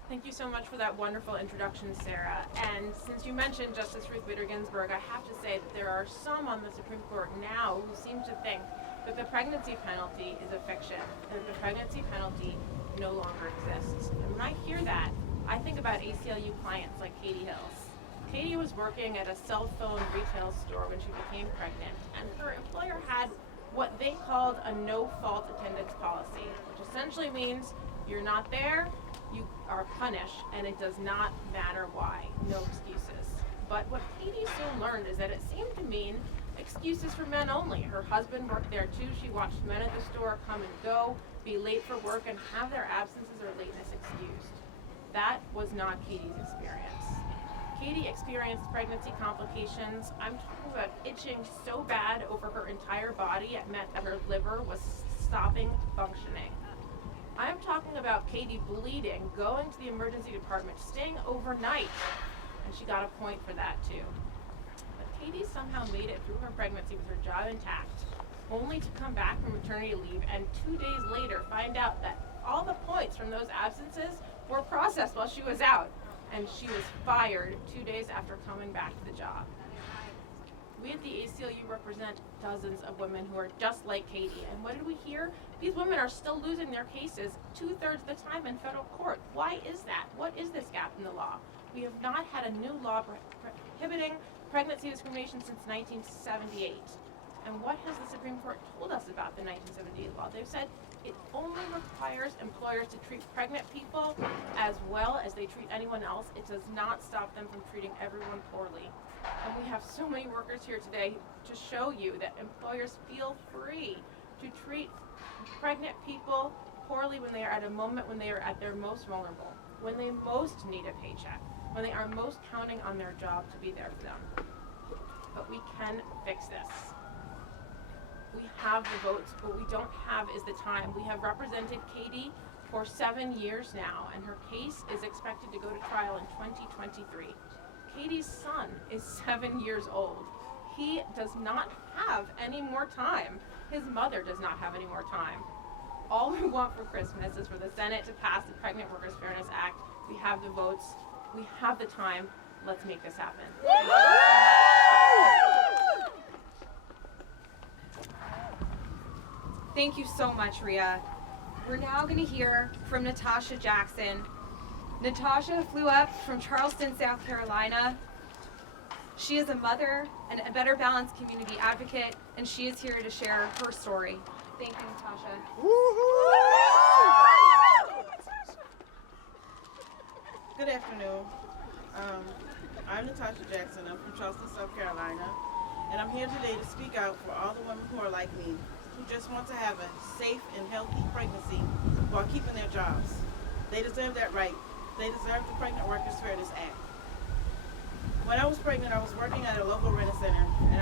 Thank you so much for that wonderful introduction, Sarah. And since you mentioned Justice Ruth Bader Ginsburg, I have to say that there are some on the Supreme Court now who seem to think that the pregnancy penalty is a fiction, and that the pregnancy penalty no longer exists. And when I hear that, I think about ACLU clients like Katie Hills. Katie was working at a cell phone retail store when she became pregnant, and her employer had what they called a no-fault attendance policy, which essentially means you're not there, you are punished, and it does not matter why. No excuses. But what Katie soon learned is that it seemed to mean excuses for men only. Her husband worked there too. She watched men at the store come and go, be late for work, and have their absences or lateness excused. That was not Katie's experience. Katie experienced pregnancy complications. I'm talking about itching so bad over her entire body it meant that her liver was stopping functioning. I'm talking about Katie bleeding, going to the emergency department, staying overnight, and she got a point for that too. But Katie somehow made it through her pregnancy with her job intact, only to come back from maternity leave and 2 days later find out that all the points from those absences were processed while she was out, and she was fired 2 days after coming back to the job. We at the ACLU represent dozens of women who are just like Katie. And what did we hear? These women are still losing their cases 2/3 of the time in federal court. Why is that? What is this gap in the law? We have not had a new law prohibiting pregnancy discrimination since 1978. And what has the Supreme Court told us about the 1978 law? They've said it only requires employers to treat pregnant people as well as they treat anyone else. It does not stop them from treating everyone poorly. And we have so many workers here today to show you that employers feel free to treat pregnant people poorly when they are at a moment when they are at their most vulnerable, when they most need a paycheck, when they are most counting on their job to be there for them. But we can fix this. We have the votes. What we don't have is the time. We have represented Katie for 7 years now, and her case is expected to go to trial in 2023. Katie's son is 7 years old. He does not have any more time. His mother does not have any more time. All we want for Christmas is for the Senate to pass the Pregnant Workers Fairness Act. We have the votes. We have the time. Let's make this happen. Thank you so much, Rhea. We're now going to hear from Natasha Jackson. Natasha flew up from Charleston, South Carolina. She is a mother and a Better Balanced community advocate, and she is here to share her story. Thank you, Natasha. Good afternoon. I'm Natasha Jackson. I'm from Charleston, South Carolina, and I'm here today to speak out for all the women who are like me, who just want to have a safe and healthy pregnancy while keeping their jobs. They deserve that right. They deserve the Pregnant Workers Fairness Act. When I was pregnant, I was working at a local rent center, and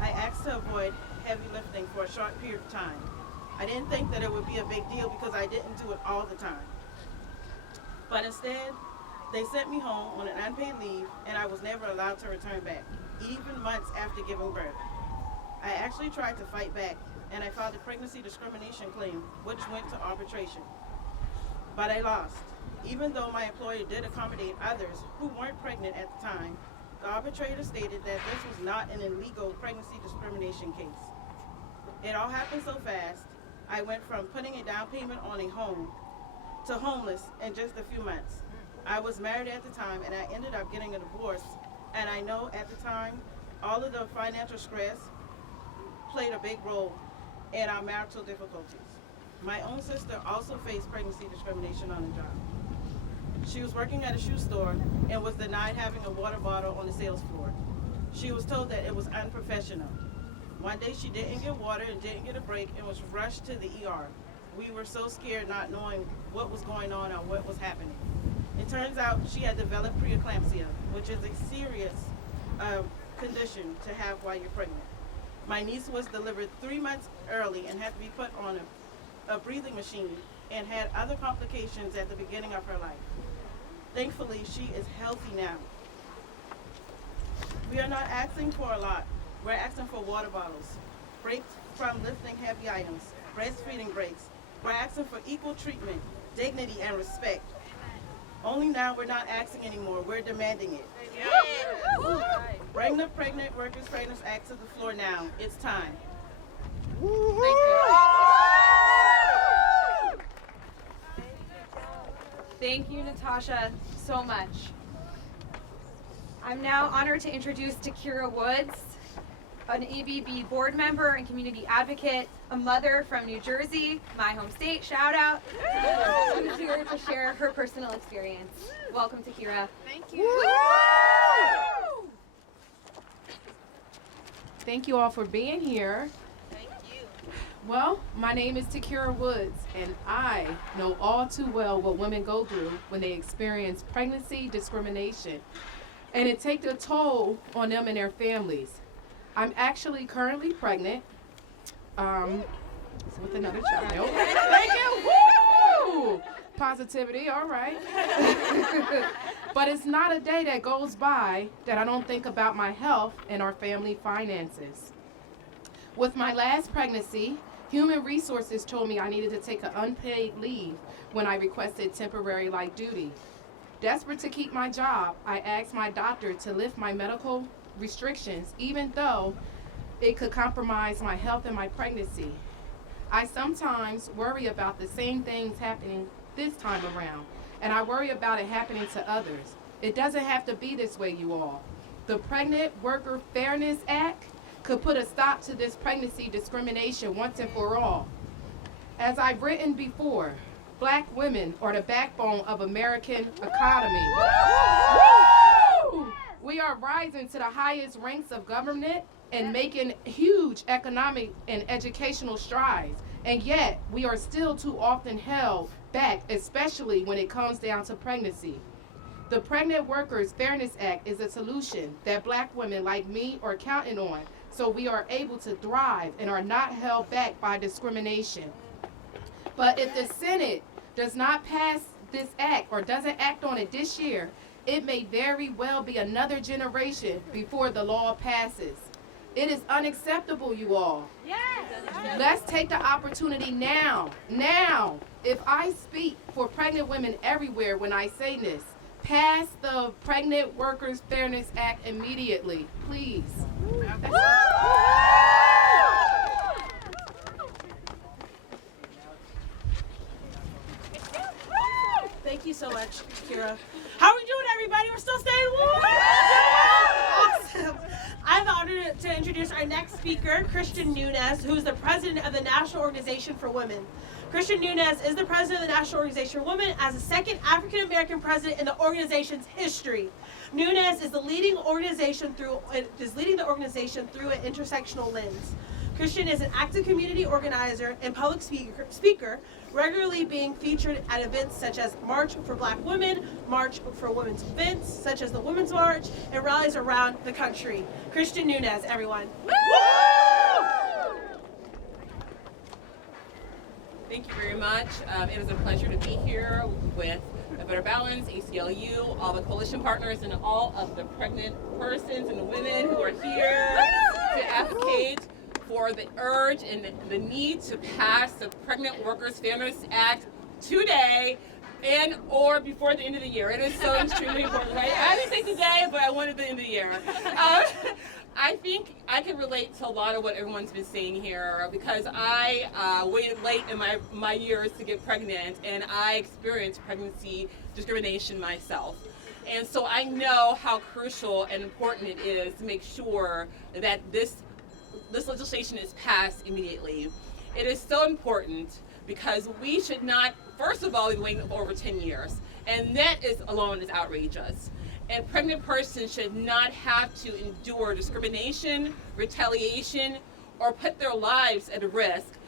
I asked to avoid heavy lifting for a short period of time. I didn't think that it would be a big deal because I didn't do it all the time. But instead, they sent me home on an unpaid leave, and I was never allowed to return back, even months after giving birth. I actually tried to fight back, and I filed a pregnancy discrimination claim, which went to arbitration. But I lost. Even though my employer did accommodate others who weren't pregnant at the time, the arbitrator stated that this was not an illegal pregnancy discrimination case. It all happened so fast. I went from putting a down payment on a home to homeless in just a few months. I was married at the time, and I ended up getting a divorce, and I know at the time all of the financial stress played a big role in our marital difficulties. My own sister also faced pregnancy discrimination on the job. She was working at a shoe store and was denied having a water bottle on the sales floor. She was told that it was unprofessional. One day she didn't get water and didn't get a break and was rushed to the ER. We were so scared, not knowing what was going on or what was happening. It turns out she had developed preeclampsia, which is a serious condition to have while you're pregnant. My niece was delivered 3 months early and had to be put on a breathing machine and had other complications at the beginning of her life. Thankfully, she is healthy now. We are not asking for a lot. We're asking for water bottles, breaks from lifting heavy items, breastfeeding breaks. We're asking for equal treatment, dignity, and respect. Only now we're not asking anymore, we're demanding it. Bring the Pregnant Workers Fairness Act to the floor now. It's time. Thank you. Thank you, Natasha, so much. I'm now honored to introduce Takira Woods, an ABB board member and community advocate, a mother from New Jersey, my home state, shout out, who's here to share her personal experience. Welcome, Takira. Thank you. Thank you all for being here. Thank you. Well, my name is Takira Woods, and I know all too well what women go through when they experience pregnancy discrimination, and it takes a toll on them and their families. I'm actually currently pregnant with another child. Thank you. Woo! Positivity, all right. But it's not a day that goes by that I don't think about my health and our family finances. With my last pregnancy, Human Resources told me I needed to take an unpaid leave when I requested temporary light duty. Desperate to keep my job, I asked my doctor to lift my medical restrictions, even though it could compromise my health and my pregnancy. I sometimes worry about the same things happening this time around, and I worry about it happening to others. It doesn't have to be this way, you all. The Pregnant Worker Fairness Act could put a stop to this pregnancy discrimination once and for all. As I've written before, Black women are the backbone of American economy. We are rising to the highest ranks of government and making huge economic and educational strides. And yet, we are still too often held back, especially when it comes down to pregnancy. The Pregnant Workers Fairness Act is a solution that Black women like me are counting on, so we are able to thrive and are not held back by discrimination. But if the Senate does not pass this act or doesn't act on it this year, it may very well be another generation before the law passes. It is unacceptable, you all. Yes. Let's take the opportunity now. Now, if I speak for pregnant women everywhere when I say this, pass the Pregnant Workers Fairness Act immediately, please. Thank you so much, Kira. How are we doing, everybody? We're still staying warm? Awesome. I'm honored to introduce our next speaker, Christian Nunez, who is the president of the National Organization for Women. Christian Nunez is the president of the National Organization for Women as the second African American president in the organization's history. Nunez is leading the organization through an intersectional lens. Christian is an active community organizer and public speaker, regularly being featured at events such as March for Black Women, March for Women's events such as the Women's March, and rallies around the country. Christian Nunez, everyone. Woo! Thank you very much. It is a pleasure to be here with A Better Balance, ACLU, all the coalition partners, and all of the pregnant persons and women who are here to advocate for the urge and the need to pass the Pregnant Workers Fairness Act today and or before the end of the year. It is so extremely important. I didn't say today, but I wanted the end of the year. I think I can relate to a lot of what everyone's been saying here because I waited late in my years to get pregnant, and I experienced pregnancy discrimination myself. And so I know how crucial and important it is to make sure that this legislation is passed immediately. It is so important because we should not, first of all, be waiting over 10 years. And that alone is outrageous. And pregnant persons should not have to endure discrimination, retaliation, or put their lives at risk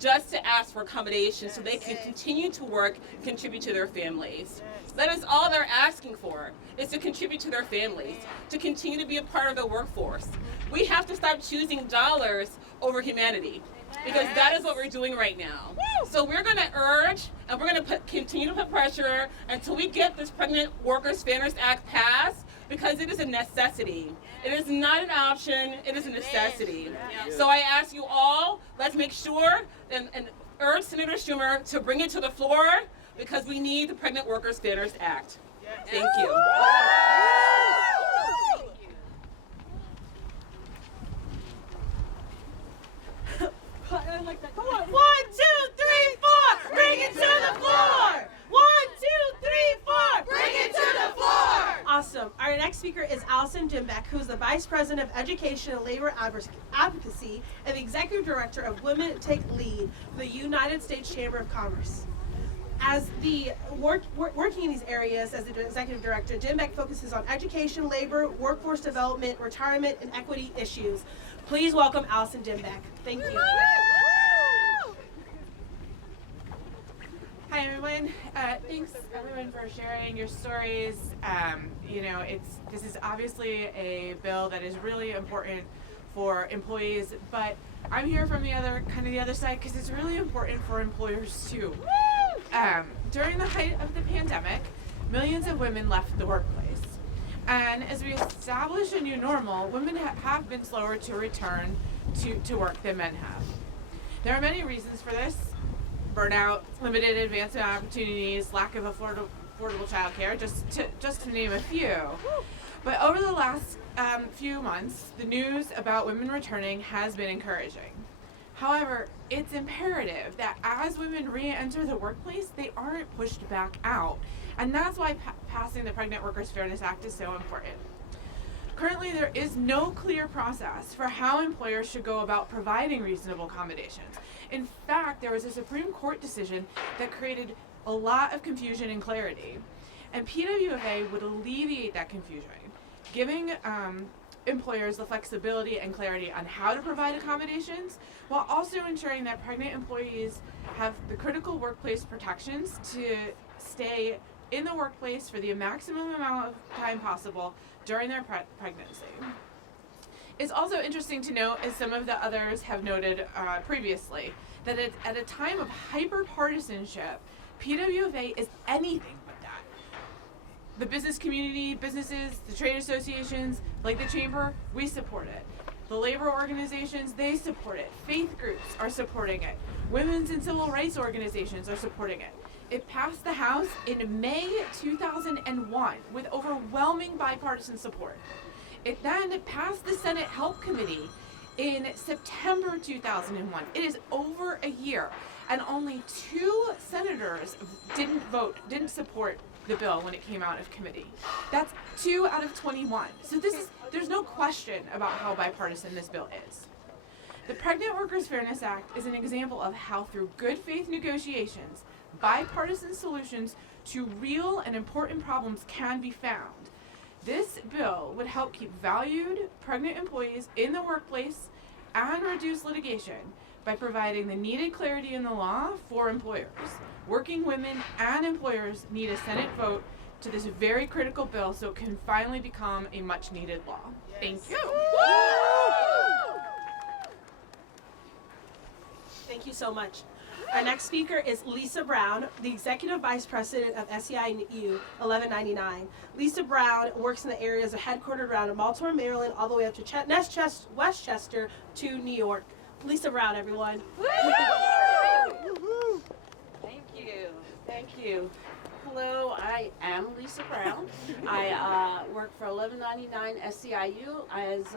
just to ask for accommodation so they can continue to work and contribute to their families. That is all they're asking for, is to contribute to their families, to continue to be a part of the workforce. We have to stop choosing dollars over humanity, because that is what we're doing right now. So we're going to urge, and we're going to continue to put pressure until we get this Pregnant Workers Fairness Act passed, because it is a necessity. It is not an option, it is a necessity. So I ask you all, let's make sure and urge Senator Schumer to bring it to the floor, because we need the Pregnant Workers Fairness Act. Thank you. I like that. Come on. 1, 2, 3, 4. Bring it to the floor. 1, 2, 3, 4. Bring it to the floor. Awesome. Our next speaker is Allison Dimbeck, who's the Vice President of Education and Labor Advocacy and the Executive Director of Women Take Lead for the United States Chamber of Commerce. As the working in these areas as the Executive Director, Dimbeck focuses on education, labor, workforce development, retirement, and equity issues. Please welcome Allison Dimbeck. Thank you. Hi everyone. Thanks everyone for sharing your stories. This is obviously a bill that is really important for employees, but I'm here from the other side because it's really important for employers too. During the height of the pandemic, millions of women left the workplace. And as we establish a new normal, women have been slower to return to work than men have. There are many reasons for this: burnout, limited advancement opportunities, lack of affordable childcare, just to name a few. But over the last few months, the news about women returning has been encouraging. However, it's imperative that as women re-enter the workplace, they aren't pushed back out. And that's why passing the Pregnant Workers Fairness Act is so important. Currently, there is no clear process for how employers should go about providing reasonable accommodations. In fact, there was a Supreme Court decision that created a lot of confusion and clarity. And PWFA would alleviate that confusion, giving employers the flexibility and clarity on how to provide accommodations, while also ensuring that pregnant employees have the critical workplace protections to stay in the workplace for the maximum amount of time possible during their pregnancy. It's also interesting to note, as some of the others have noted previously, that at a time of hyper-partisanship, PWFA is anything but that. The business community, businesses, the trade associations, like the Chamber, we support it. The labor organizations, they support it. Faith groups are supporting it. Women's and civil rights organizations are supporting it. It passed the House in May 2001 with overwhelming bipartisan support. It then passed the Senate Help Committee in September 2001. It is over a year, and only 2 senators didn't support the bill when it came out of committee. That's 2 out of 21. So there's no question about how bipartisan this bill is. The Pregnant Workers Fairness Act is an example of how, through good faith negotiations, bipartisan solutions to real and important problems can be found. This bill would help keep valued pregnant employees in the workplace and reduce litigation by providing the needed clarity in the law for employers. Working women and employers need a Senate vote to this very critical bill so it can finally become a much needed law. Yes. Thank you. Thank you so much. Our next speaker is Lisa Brown, the Executive Vice President of SEIU 1199. Lisa Brown works in the areas headquartered around Baltimore, Maryland, all the way up to Westchester to New York. Lisa Brown, everyone. Thank you. Thank you. Hello, I am Lisa Brown. I work for 1199 SEIU as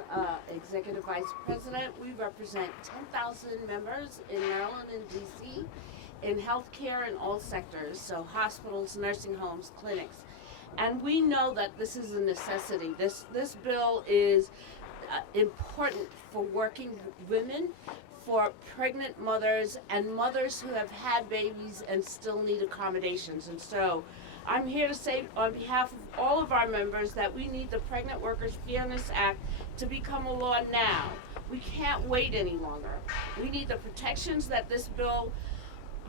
Executive Vice President. We represent 10,000 members in Maryland and DC in healthcare in all sectors, so hospitals, nursing homes, clinics. And we know that this is a necessity. This bill is important for working women, for pregnant mothers, and mothers who have had babies and still need accommodations. And so I'm here to say on behalf of all of our members that we need the Pregnant Workers Fairness Act to become a law now. We can't wait any longer. We need the protections that this bill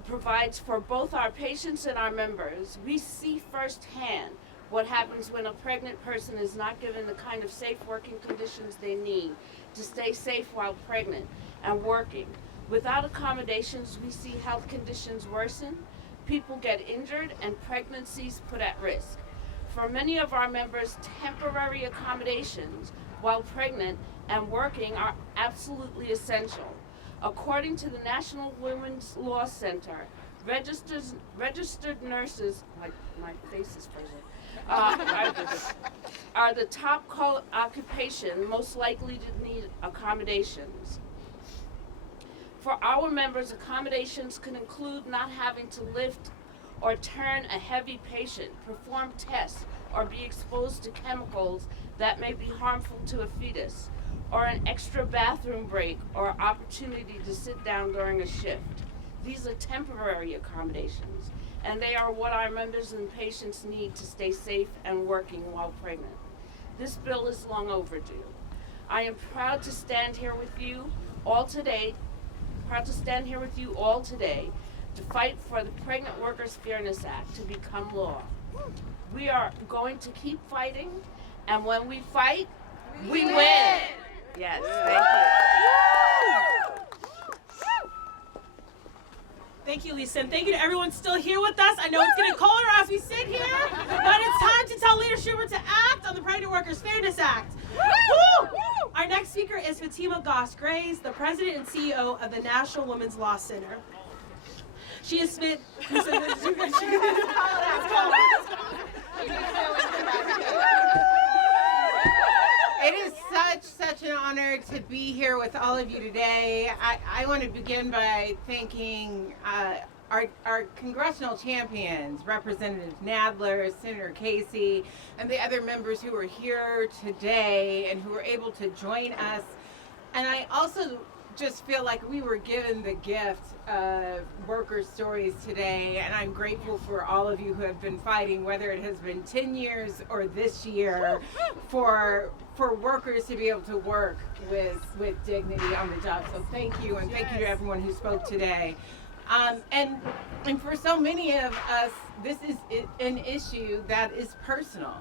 provides for both our patients and our members. We see firsthand what happens when a pregnant person is not given the kind of safe working conditions they need to stay safe while pregnant and working. Without accommodations, we see health conditions worsen, people get injured, and pregnancies put at risk. For many of our members, temporary accommodations while pregnant and working are absolutely essential. According to the National Women's Law Center, registered nurses, my face is frozen, are the top occupation most likely to need accommodations. For our members, accommodations can include not having to lift or turn a heavy patient, perform tests, or be exposed to chemicals that may be harmful to a fetus, or an extra bathroom break or opportunity to sit down during a shift. These are temporary accommodations, and they are what our members and patients need to stay safe and working while pregnant. This bill is long overdue. I am proud to stand here with you all today to fight for the Pregnant Workers Fairness Act to become law. We are going to keep fighting, and when we fight, we win. Yes, thank you. Thank you, Lisa, and thank you to everyone still here with us. I know it's getting colder as we sit here, but it's time to tell Leader Schumer to act on the Pregnant Workers Fairness Act. Woo! Our next speaker is Fatima Goss-Grays, the President and CEO of the National Women's Law Center. She has spent... It is such an honor to be here with all of you today. I want to begin by thanking our congressional champions, Representative Nadler, Senator Casey, and the other members who are here today and who were able to join us. And I also just feel like we were given the gift of workers' stories today, and I'm grateful for all of you who have been fighting, whether it has been 10 years or this year, for workers to be able to work with dignity on the job. So thank you, and thank you to everyone who spoke today. And for so many of us, this is an issue that is personal.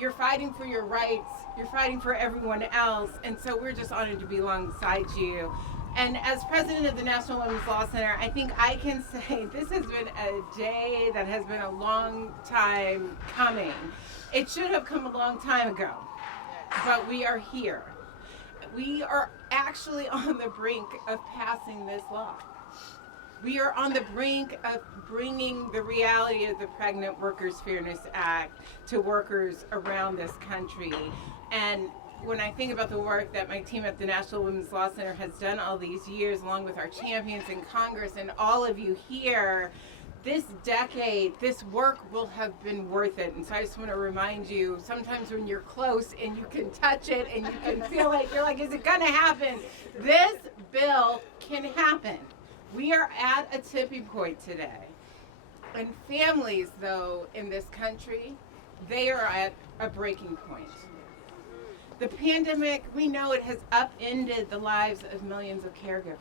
You're fighting for your rights, you're fighting for everyone else, and so we're just honored to be alongside you. And as president of the National Women's Law Center, I think I can say this has been a day that has been a long time coming. It should have come a long time ago, but we are here. We are actually on the brink of passing this law. We are on the brink of bringing the reality of the Pregnant Workers Fairness Act to workers around this country. And when I think about the work that my team at the National Women's Law Center has done all these years, along with our champions in Congress and all of you here, this decade, this work will have been worth it. And so I just want to remind you, sometimes when you're close and you can touch it and you can feel like, you're like, is it going to happen? This bill can happen. We are at a tipping point today. And families, though, in this country, they are at a breaking point. The pandemic, we know it has upended the lives of millions of caregivers.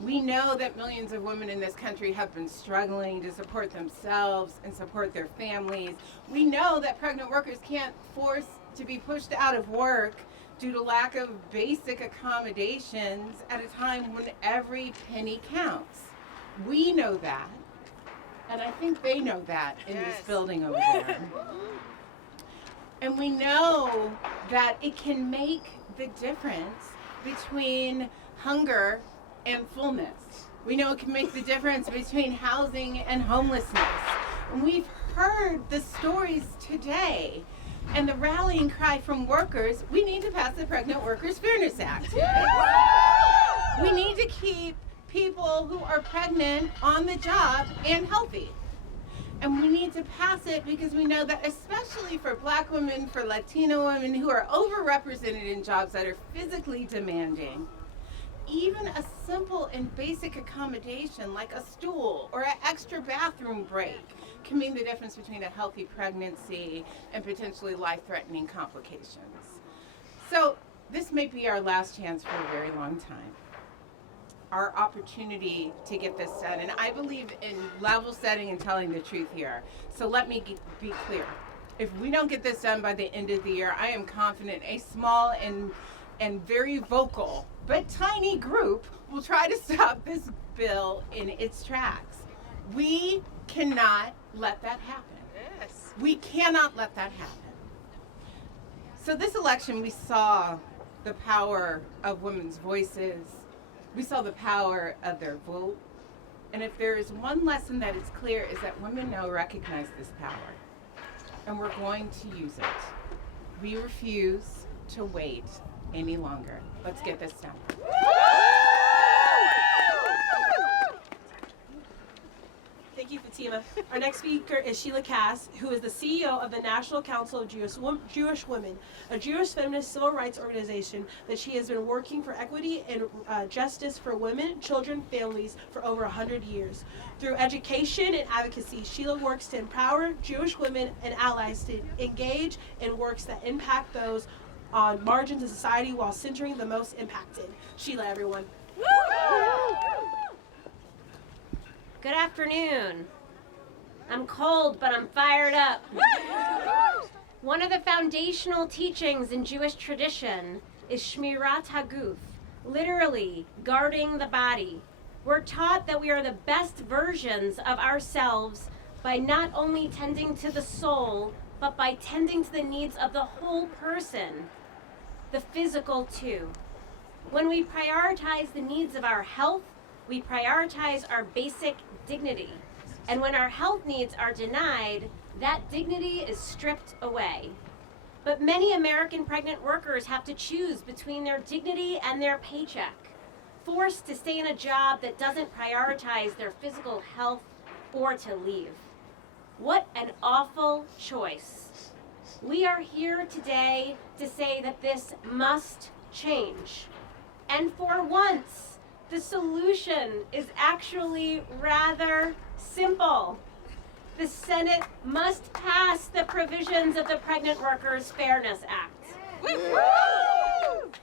We know that millions of women in this country have been struggling to support themselves and support their families. We know that pregnant workers can't force to be pushed out of work due to lack of basic accommodations at a time when every penny counts. We know that, and I think they know that in this building over there. And we know that it can make the difference between hunger and fullness. We know it can make the difference between housing and homelessness. And we've heard the stories today. And the rallying cry from workers, we need to pass the Pregnant Workers Fairness Act. We need to keep people who are pregnant on the job and healthy. And we need to pass it because we know that especially for Black women, for Latino women who are overrepresented in jobs that are physically demanding, even a simple and basic accommodation like a stool or an extra bathroom break can mean the difference between a healthy pregnancy and potentially life-threatening complications. So this may be our last chance for a very long time. Our opportunity to get this done. And I believe in level setting and telling the truth here. So let me be clear. If we don't get this done by the end of the year, I am confident a small and very vocal but tiny group will try to stop this bill in its tracks. We cannot let that happen. Yes. We cannot let that happen. So this election, we saw the power of women's voices. We saw the power of their vote. And if there is one lesson that is clear, is that women now recognize this power. And we're going to use it. We refuse to wait any longer. Let's get this done. Thank you, Fatima. Our next speaker is Sheila Cass, who is the CEO of the National Council of Jewish Women, a Jewish feminist civil rights organization that she has been working for equity and justice for women, children, families for over 100 years. Through education and advocacy, Sheila works to empower Jewish women and allies to engage in works that impact those on margins of society while centering the most impacted. Sheila, everyone. Good afternoon. I'm cold, but I'm fired up. One of the foundational teachings in Jewish tradition is Shmirat Haguf, literally guarding the body. We're taught that we are the best versions of ourselves by not only tending to the soul, but by tending to the needs of the whole person, the physical too. When we prioritize the needs of our health, we prioritize our basic dignity. And when our health needs are denied, that dignity is stripped away. But many American pregnant workers have to choose between their dignity and their paycheck, forced to stay in a job that doesn't prioritize their physical health or to leave. What an awful choice. We are here today to say that this must change. And for once, the solution is actually rather simple. The Senate must pass the provisions of the Pregnant Workers Fairness Act.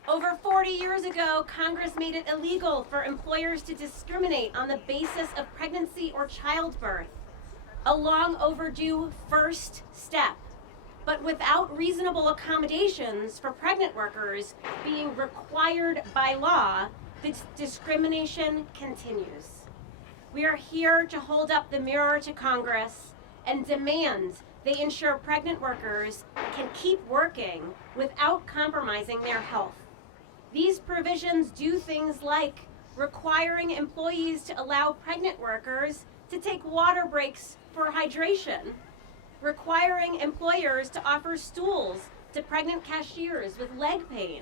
Over 40 years ago, Congress made it illegal for employers to discriminate on the basis of pregnancy or childbirth. A long overdue first step, but without reasonable accommodations for pregnant workers being required by law, this discrimination continues. We are here to hold up the mirror to Congress and demand they ensure pregnant workers can keep working without compromising their health. These provisions do things like requiring employees to allow pregnant workers to take water breaks for hydration, requiring employers to offer stools to pregnant cashiers with leg pain,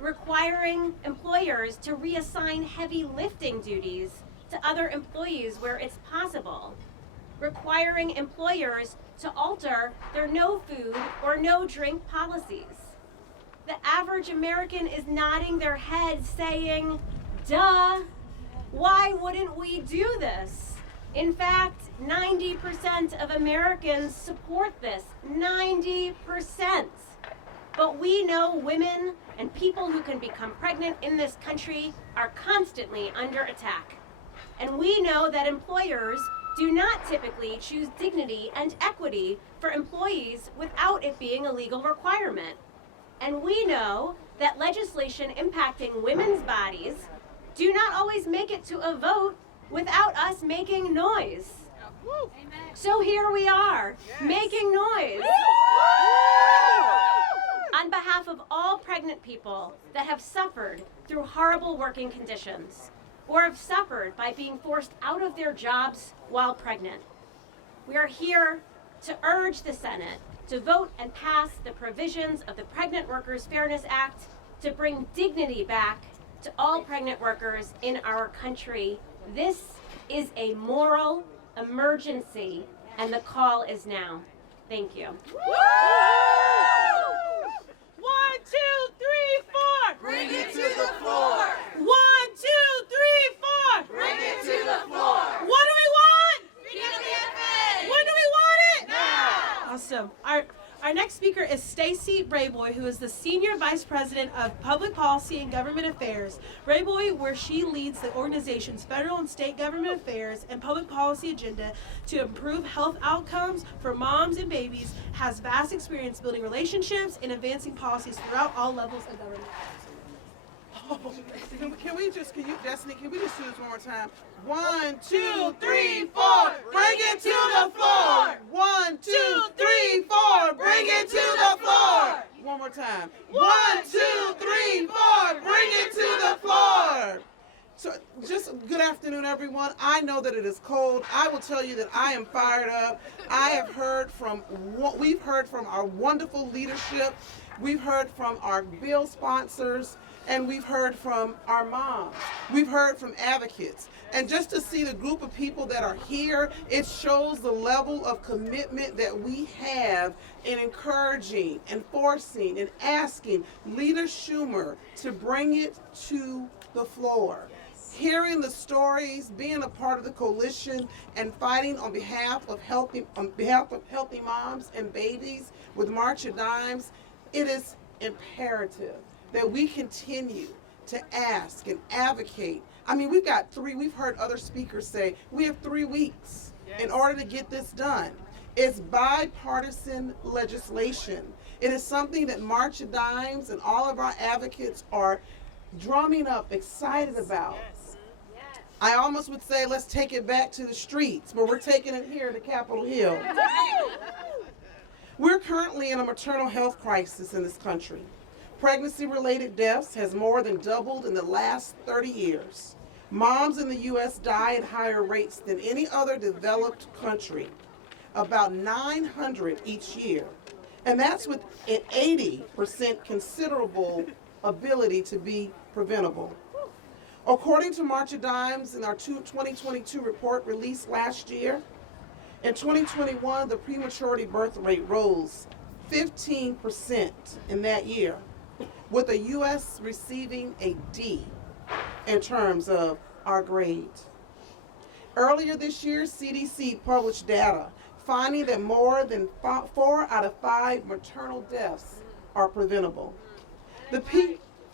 requiring employers to reassign heavy lifting duties to other employees where it's possible, requiring employers to alter their no food or no drink policies. The average American is nodding their head saying, duh, why wouldn't we do this? In fact, 90% of Americans support this, 90%. But we know women and people who can become pregnant in this country are constantly under attack. And we know that employers do not typically choose dignity and equity for employees without it being a legal requirement. And we know that legislation impacting women's bodies do not always make it to a vote without us making noise. So here we are, making noise. On behalf of all pregnant people that have suffered through horrible working conditions, or have suffered by being forced out of their jobs while pregnant, we are here to urge the Senate to vote and pass the provisions of the Pregnant Workers Fairness Act to bring dignity back to all pregnant workers in our country. This is a moral emergency, and the call is now. Thank you. 1, 2, 3, 4. Bring it to the floor. 1, 2, 3, 4. Bring it to the floor. What do we want? PWFA. When do we want it? Now. Awesome. Our next speaker is Stacy Rayboy, who is the Senior Vice President of Public Policy and Government Affairs. Rayboy, where she leads the organization's federal and state government affairs and public policy agenda to improve health outcomes for moms and babies, has vast experience building relationships and advancing policies throughout all levels of government. Destiny, can we just do this one more time? 1, 2, 3, 4, bring it to the floor. 1, 2, 3, 4, bring it to the floor. One more time. 1, 2, 3, 4, bring it to the floor. So, just good afternoon, everyone. I know that it is cold. I will tell you that I am fired up. We've heard from our wonderful leadership. We've heard from our bill sponsors. And we've heard from our moms. We've heard from advocates. And just to see the group of people that are here, it shows the level of commitment that we have in encouraging, enforcing, and asking Leader Schumer to bring it to the floor. Hearing the stories, being a part of the coalition, and fighting on behalf of healthy moms and babies with March of Dimes, it is imperative that we continue to ask and advocate. I mean, we've heard other speakers say, we have 3 weeks in order to get this done. It's bipartisan legislation. It is something that March of Dimes and all of our advocates are drumming up, excited about. I almost would say, let's take it back to the streets, but we're taking it here to Capitol Hill. We're currently in a maternal health crisis in this country. Pregnancy-related deaths has more than doubled in the last 30 years. Moms in the U.S. die at higher rates than any other developed country, about 900 each year. And that's with an 80% considerable ability to be preventable. According to March of Dimes in our 2022 report released last year, in 2021, the prematurity birth rate rose 15% in that year. with the U.S. receiving a D in terms of our grade. Earlier this year, CDC published data finding that more than 4 out of 5 maternal deaths are preventable. The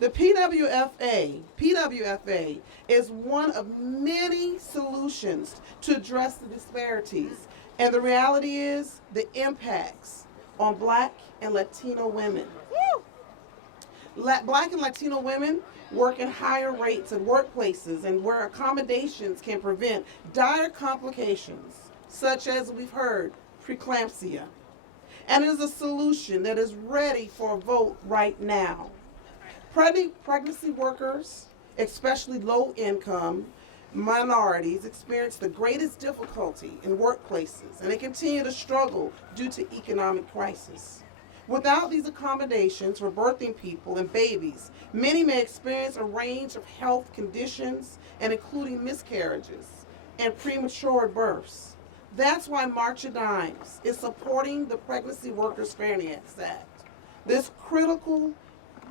PWFA is one of many solutions to address the disparities, and the reality is the impacts on Black and Latino women. Black and Latino women work in higher rates in workplaces and where accommodations can prevent dire complications, such as we've heard, preeclampsia. And it is a solution that is ready for a vote right now. Pregnancy workers, especially low-income minorities, experience the greatest difficulty in workplaces, and they continue to struggle due to economic crisis. Without these accommodations for birthing people and babies, many may experience a range of health conditions, and including miscarriages and premature births. That's why March of Dimes is supporting the Pregnancy Workers Fairness Act, this critical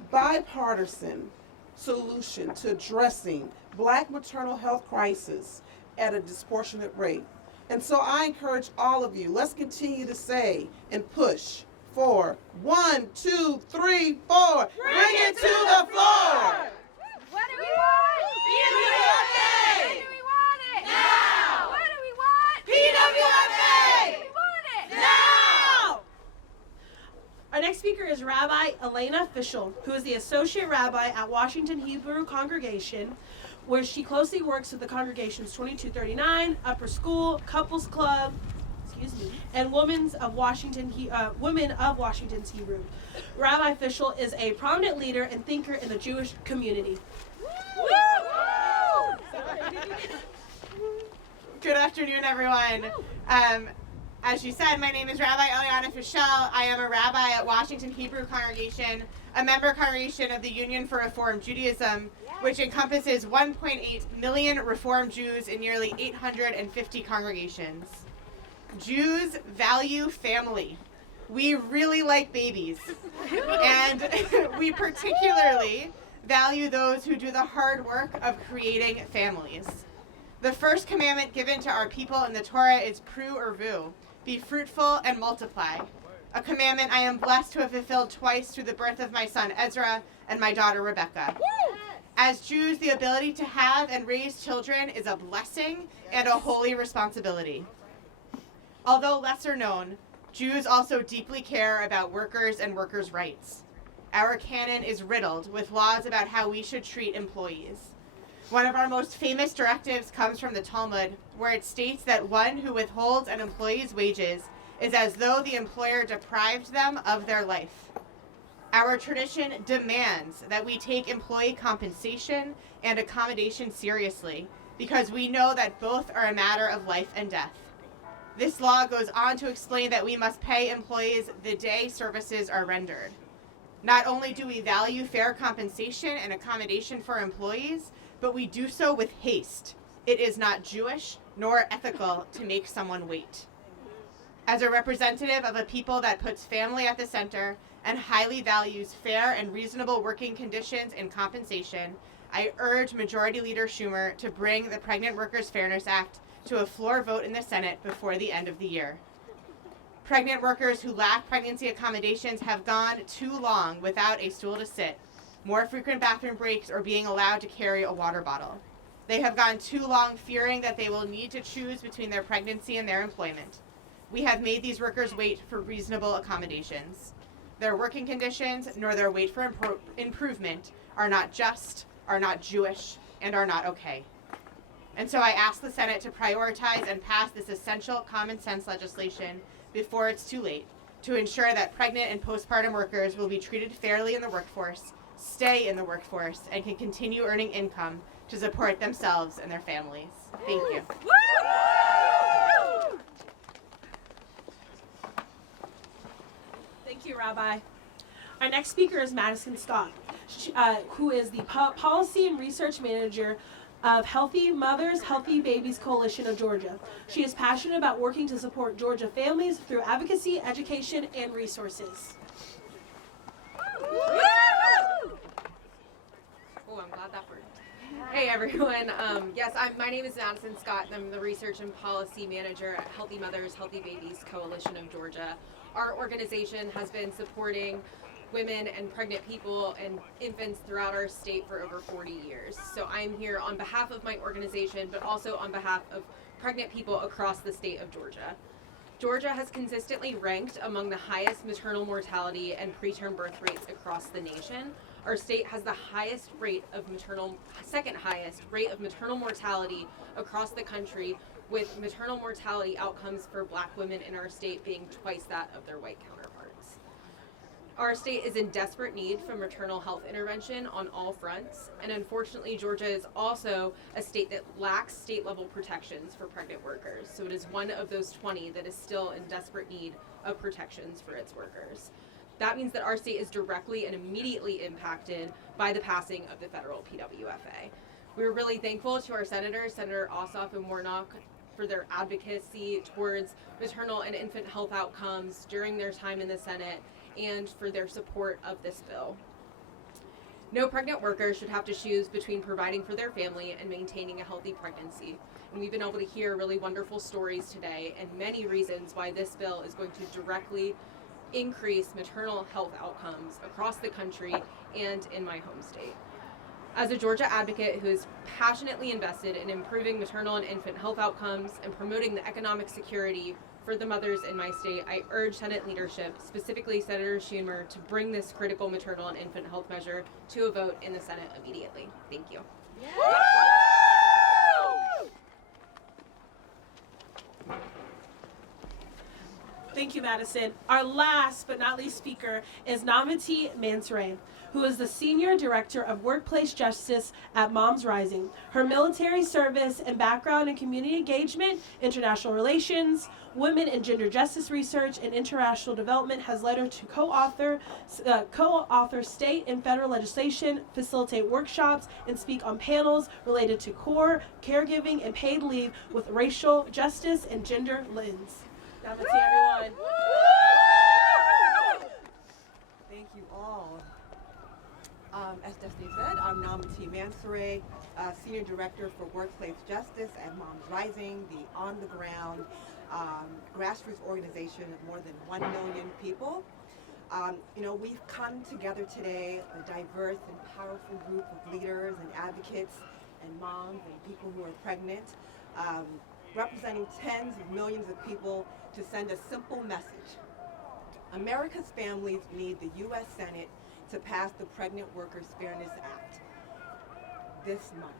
bipartisan solution to addressing Black maternal health crisis at a disproportionate rate. And so I encourage all of you, let's continue to say and push for 1, 2, 3, 4. Bring it to the floor! What do we want? PWFA! When do we want it? Now! What do we want? PWFA! We want it! Now! Our next speaker is Rabbi Elena Fischel, who is the Associate Rabbi at Washington Hebrew Congregation, where she closely works with the congregations 2239, Upper School, Couples Club, and Women of Washington's Hebrew. Rabbi Fischel is a prominent leader and thinker in the Jewish community. Good afternoon, everyone. As you said, my name is Rabbi Eliana Fischel. I am a rabbi at Washington Hebrew Congregation, a member congregation of the Union for Reform Judaism, which encompasses 1.8 million Reform Jews in nearly 850 congregations. Jews value family. We really like babies. And we particularly value those who do the hard work of creating families. The first commandment given to our people in the Torah is pru urvu, be fruitful and multiply. A commandment I am blessed to have fulfilled twice through the birth of my son Ezra and my daughter Rebecca. As Jews, the ability to have and raise children is a blessing and a holy responsibility. Although lesser known, Jews also deeply care about workers and workers' rights. Our canon is riddled with laws about how we should treat employees. One of our most famous directives comes from the Talmud, where it states that one who withholds an employee's wages is as though the employer deprived them of their life. Our tradition demands that we take employee compensation and accommodation seriously, because we know that both are a matter of life and death. This law goes on to explain that we must pay employees the day services are rendered. Not only do we value fair compensation and accommodation for employees, but we do so with haste. It is not Jewish nor ethical to make someone wait. As a representative of a people that puts family at the center and highly values fair and reasonable working conditions and compensation, I urge Majority Leader Schumer to bring the Pregnant Workers Fairness Act to a floor vote in the Senate before the end of the year. Pregnant workers who lack pregnancy accommodations have gone too long without a stool to sit, more frequent bathroom breaks, or being allowed to carry a water bottle. They have gone too long fearing that they will need to choose between their pregnancy and their employment. We have made these workers wait for reasonable accommodations. Their working conditions, nor their wait for improvement, are not just, are not Jewish, and are not okay. And so I ask the Senate to prioritize and pass this essential common sense legislation before it's too late, to ensure that pregnant and postpartum workers will be treated fairly in the workforce, stay in the workforce, and can continue earning income to support themselves and their families. Thank you. Thank you, Rabbi. Our next speaker is Madison Scott, who is the Policy and Research Manager of Healthy Mothers, Healthy Babies Coalition of Georgia. She is passionate about working to support Georgia families through advocacy, education, and resources. Oh, I'm glad that worked. Hey everyone. Yes, my name is Madison Scott, and I'm the Research and Policy Manager at Healthy Mothers, Healthy Babies Coalition of Georgia. Our organization has been supporting women and pregnant people and infants throughout our state for over 40 years. So I'm here on behalf of my organization, but also on behalf of pregnant people across the state of Georgia. Georgia has consistently ranked among the highest maternal mortality and preterm birth rates across the nation. Our state has the second highest rate of maternal mortality across the country, with maternal mortality outcomes for Black women in our state being twice that of their white counterparts. Our state is in desperate need for maternal health intervention on all fronts, and unfortunately Georgia is also a state that lacks state-level protections for pregnant workers, so it is one of those 20 that is still in desperate need of protections for its workers. That means that our state is directly and immediately impacted by the passing of the federal PWFA. We're really thankful to our senators, Senator Ossoff and Warnock, for their advocacy towards maternal and infant health outcomes during their time in the Senate and for their support of this bill. No pregnant worker should have to choose between providing for their family and maintaining a healthy pregnancy. And we've been able to hear really wonderful stories today and many reasons why this bill is going to directly increase maternal health outcomes across the country and in my home state. As a Georgia advocate who is passionately invested in improving maternal and infant health outcomes and promoting the economic security for the mothers in my state, I urge Senate leadership, specifically Senator Schumer, to bring this critical maternal and infant health measure to a vote in the Senate immediately. Thank you. Thank you, Madison. Our last but not least speaker is Namati Mansouri, who is the Senior Director of Workplace Justice at Moms Rising. Her military service and background in community engagement, international relations, women and gender justice research, and international development has led her to co-author state and federal legislation, facilitate workshops, and speak on panels related to core, caregiving, and paid leave with racial justice and gender lens. Namati, everyone. Thank you all. As Destiny said, I'm Namati Mansouri, Senior Director for Workplace Justice at Moms Rising, the on-the-ground grassroots organization of more than 1 million people. We've come together today, a diverse and powerful group of leaders and advocates and moms and people who are pregnant, representing tens of millions of people to send a simple message. America's families need the U.S. Senate to pass the Pregnant Workers Fairness Act this month.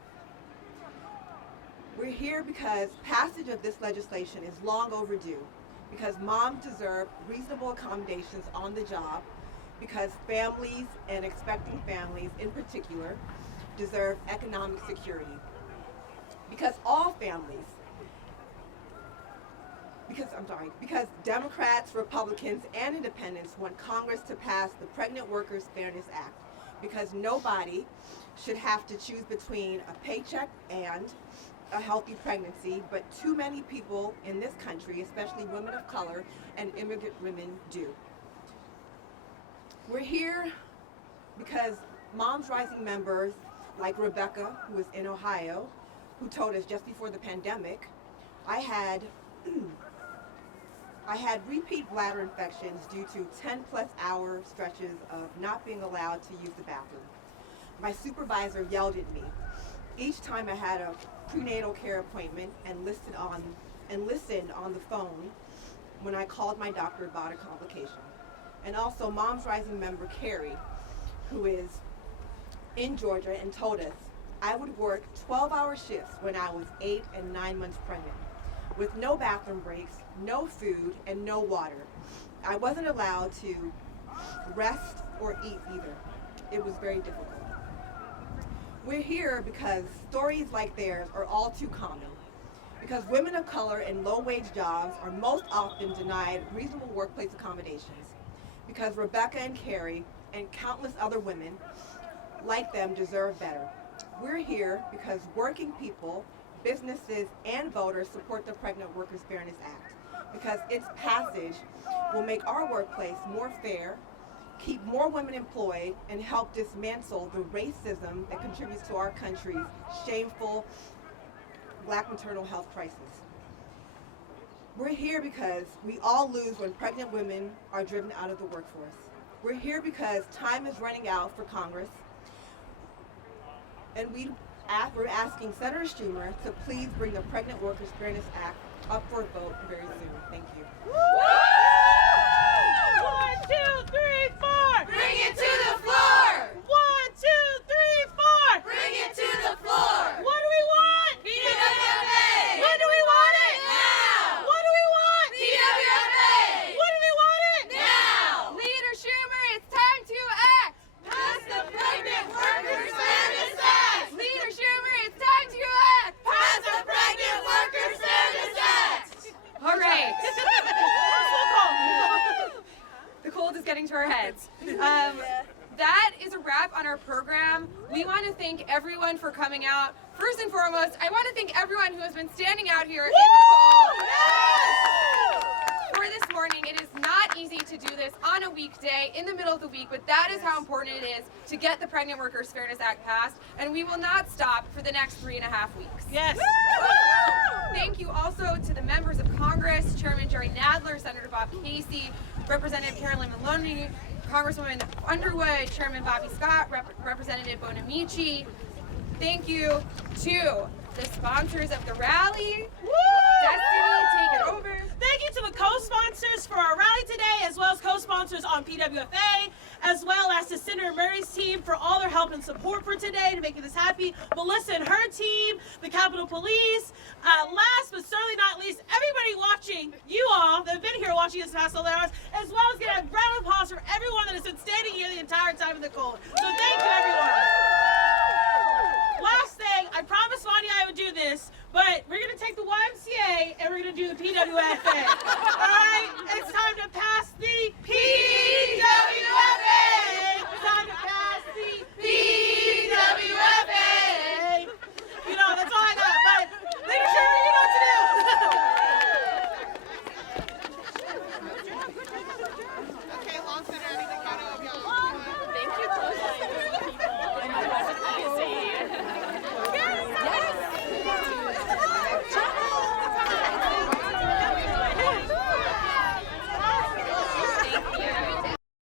We're here because passage of this legislation is long overdue, because moms deserve reasonable accommodations on the job, because families and expecting families in particular deserve economic security, because all families because Democrats, Republicans, and Independents want Congress to pass the Pregnant Workers Fairness Act, because nobody should have to choose between a paycheck and a healthy pregnancy, but too many people in this country, especially women of color and immigrant women, do. We're here because Moms Rising members like Rebecca, who is in Ohio, who told us just before the pandemic, I had repeat bladder infections due to 10+ hour stretches of not being allowed to use the bathroom. My supervisor yelled at me each time I had a prenatal care appointment and listened on the phone when I called my doctor about a complication. And also Moms Rising member Carrie, who is in Georgia, and told us I would work 12-hour shifts when I was 8 and 9 months pregnant, with no bathroom breaks, no food, and no water. I wasn't allowed to rest or eat either. It was very difficult. We're here because stories like theirs are all too common, because women of color in low-wage jobs are most often denied reasonable workplace accommodations, because Rebecca and Carrie and countless other women like them deserve better. We're here because working people, businesses, and voters support the Pregnant Workers Fairness Act, because its passage will make our workplace more fair, keep more women employed, and help dismantle the racism that contributes to our country's shameful Black maternal health crisis. We're here because we all lose when pregnant women are driven out of the workforce. We're here because time is running out for Congress, and we're asking Senator Schumer to please bring the Pregnant Workers Fairness Act up for a vote very soon. Thank you. 1, 2, 3, 4. Bring it to the floor. 1, 2, 3, 4. Bring it to the floor. What do we want? PWFA. When do we want it? Now. What do we want? PWFA. When do we want it? Now. Leader Schumer, it's time to act. Pass the Pregnant Workers Fairness Act. Leader Schumer, it's time to act. Pass the Pregnant Workers Fairness Act. All right. The cold is getting to our heads. That is a wrap on our program. We want to thank everyone for coming out. First and foremost, I want to thank everyone who has been standing out here in the cold. For this morning, it is not easy to do this on a weekday in the middle of the week, but that is how important it is to get the Pregnant Workers Fairness Act passed, and we will not stop for the next 3.5 weeks. Yes. Thank you also to the members of Congress, Chairman Jerry Nadler, Senator Bob Casey, Representative Carolyn Maloney, Congresswoman Underwood, Chairman Bobby Scott, Representative Bonamici. Thank you to the sponsors of the rally. Destiny, take it over. Thank you to the co-sponsors for our rally today, as well as co-sponsors on PWFA, as well as to Senator Murray's team for all their help and support for today to making this happy. Melissa and her team, the Capitol Police. Last but certainly not least, everybody watching, you all that have been here watching this past 11 hours, as well as getting a round of applause for everyone that has been standing here the entire time in the cold. So thank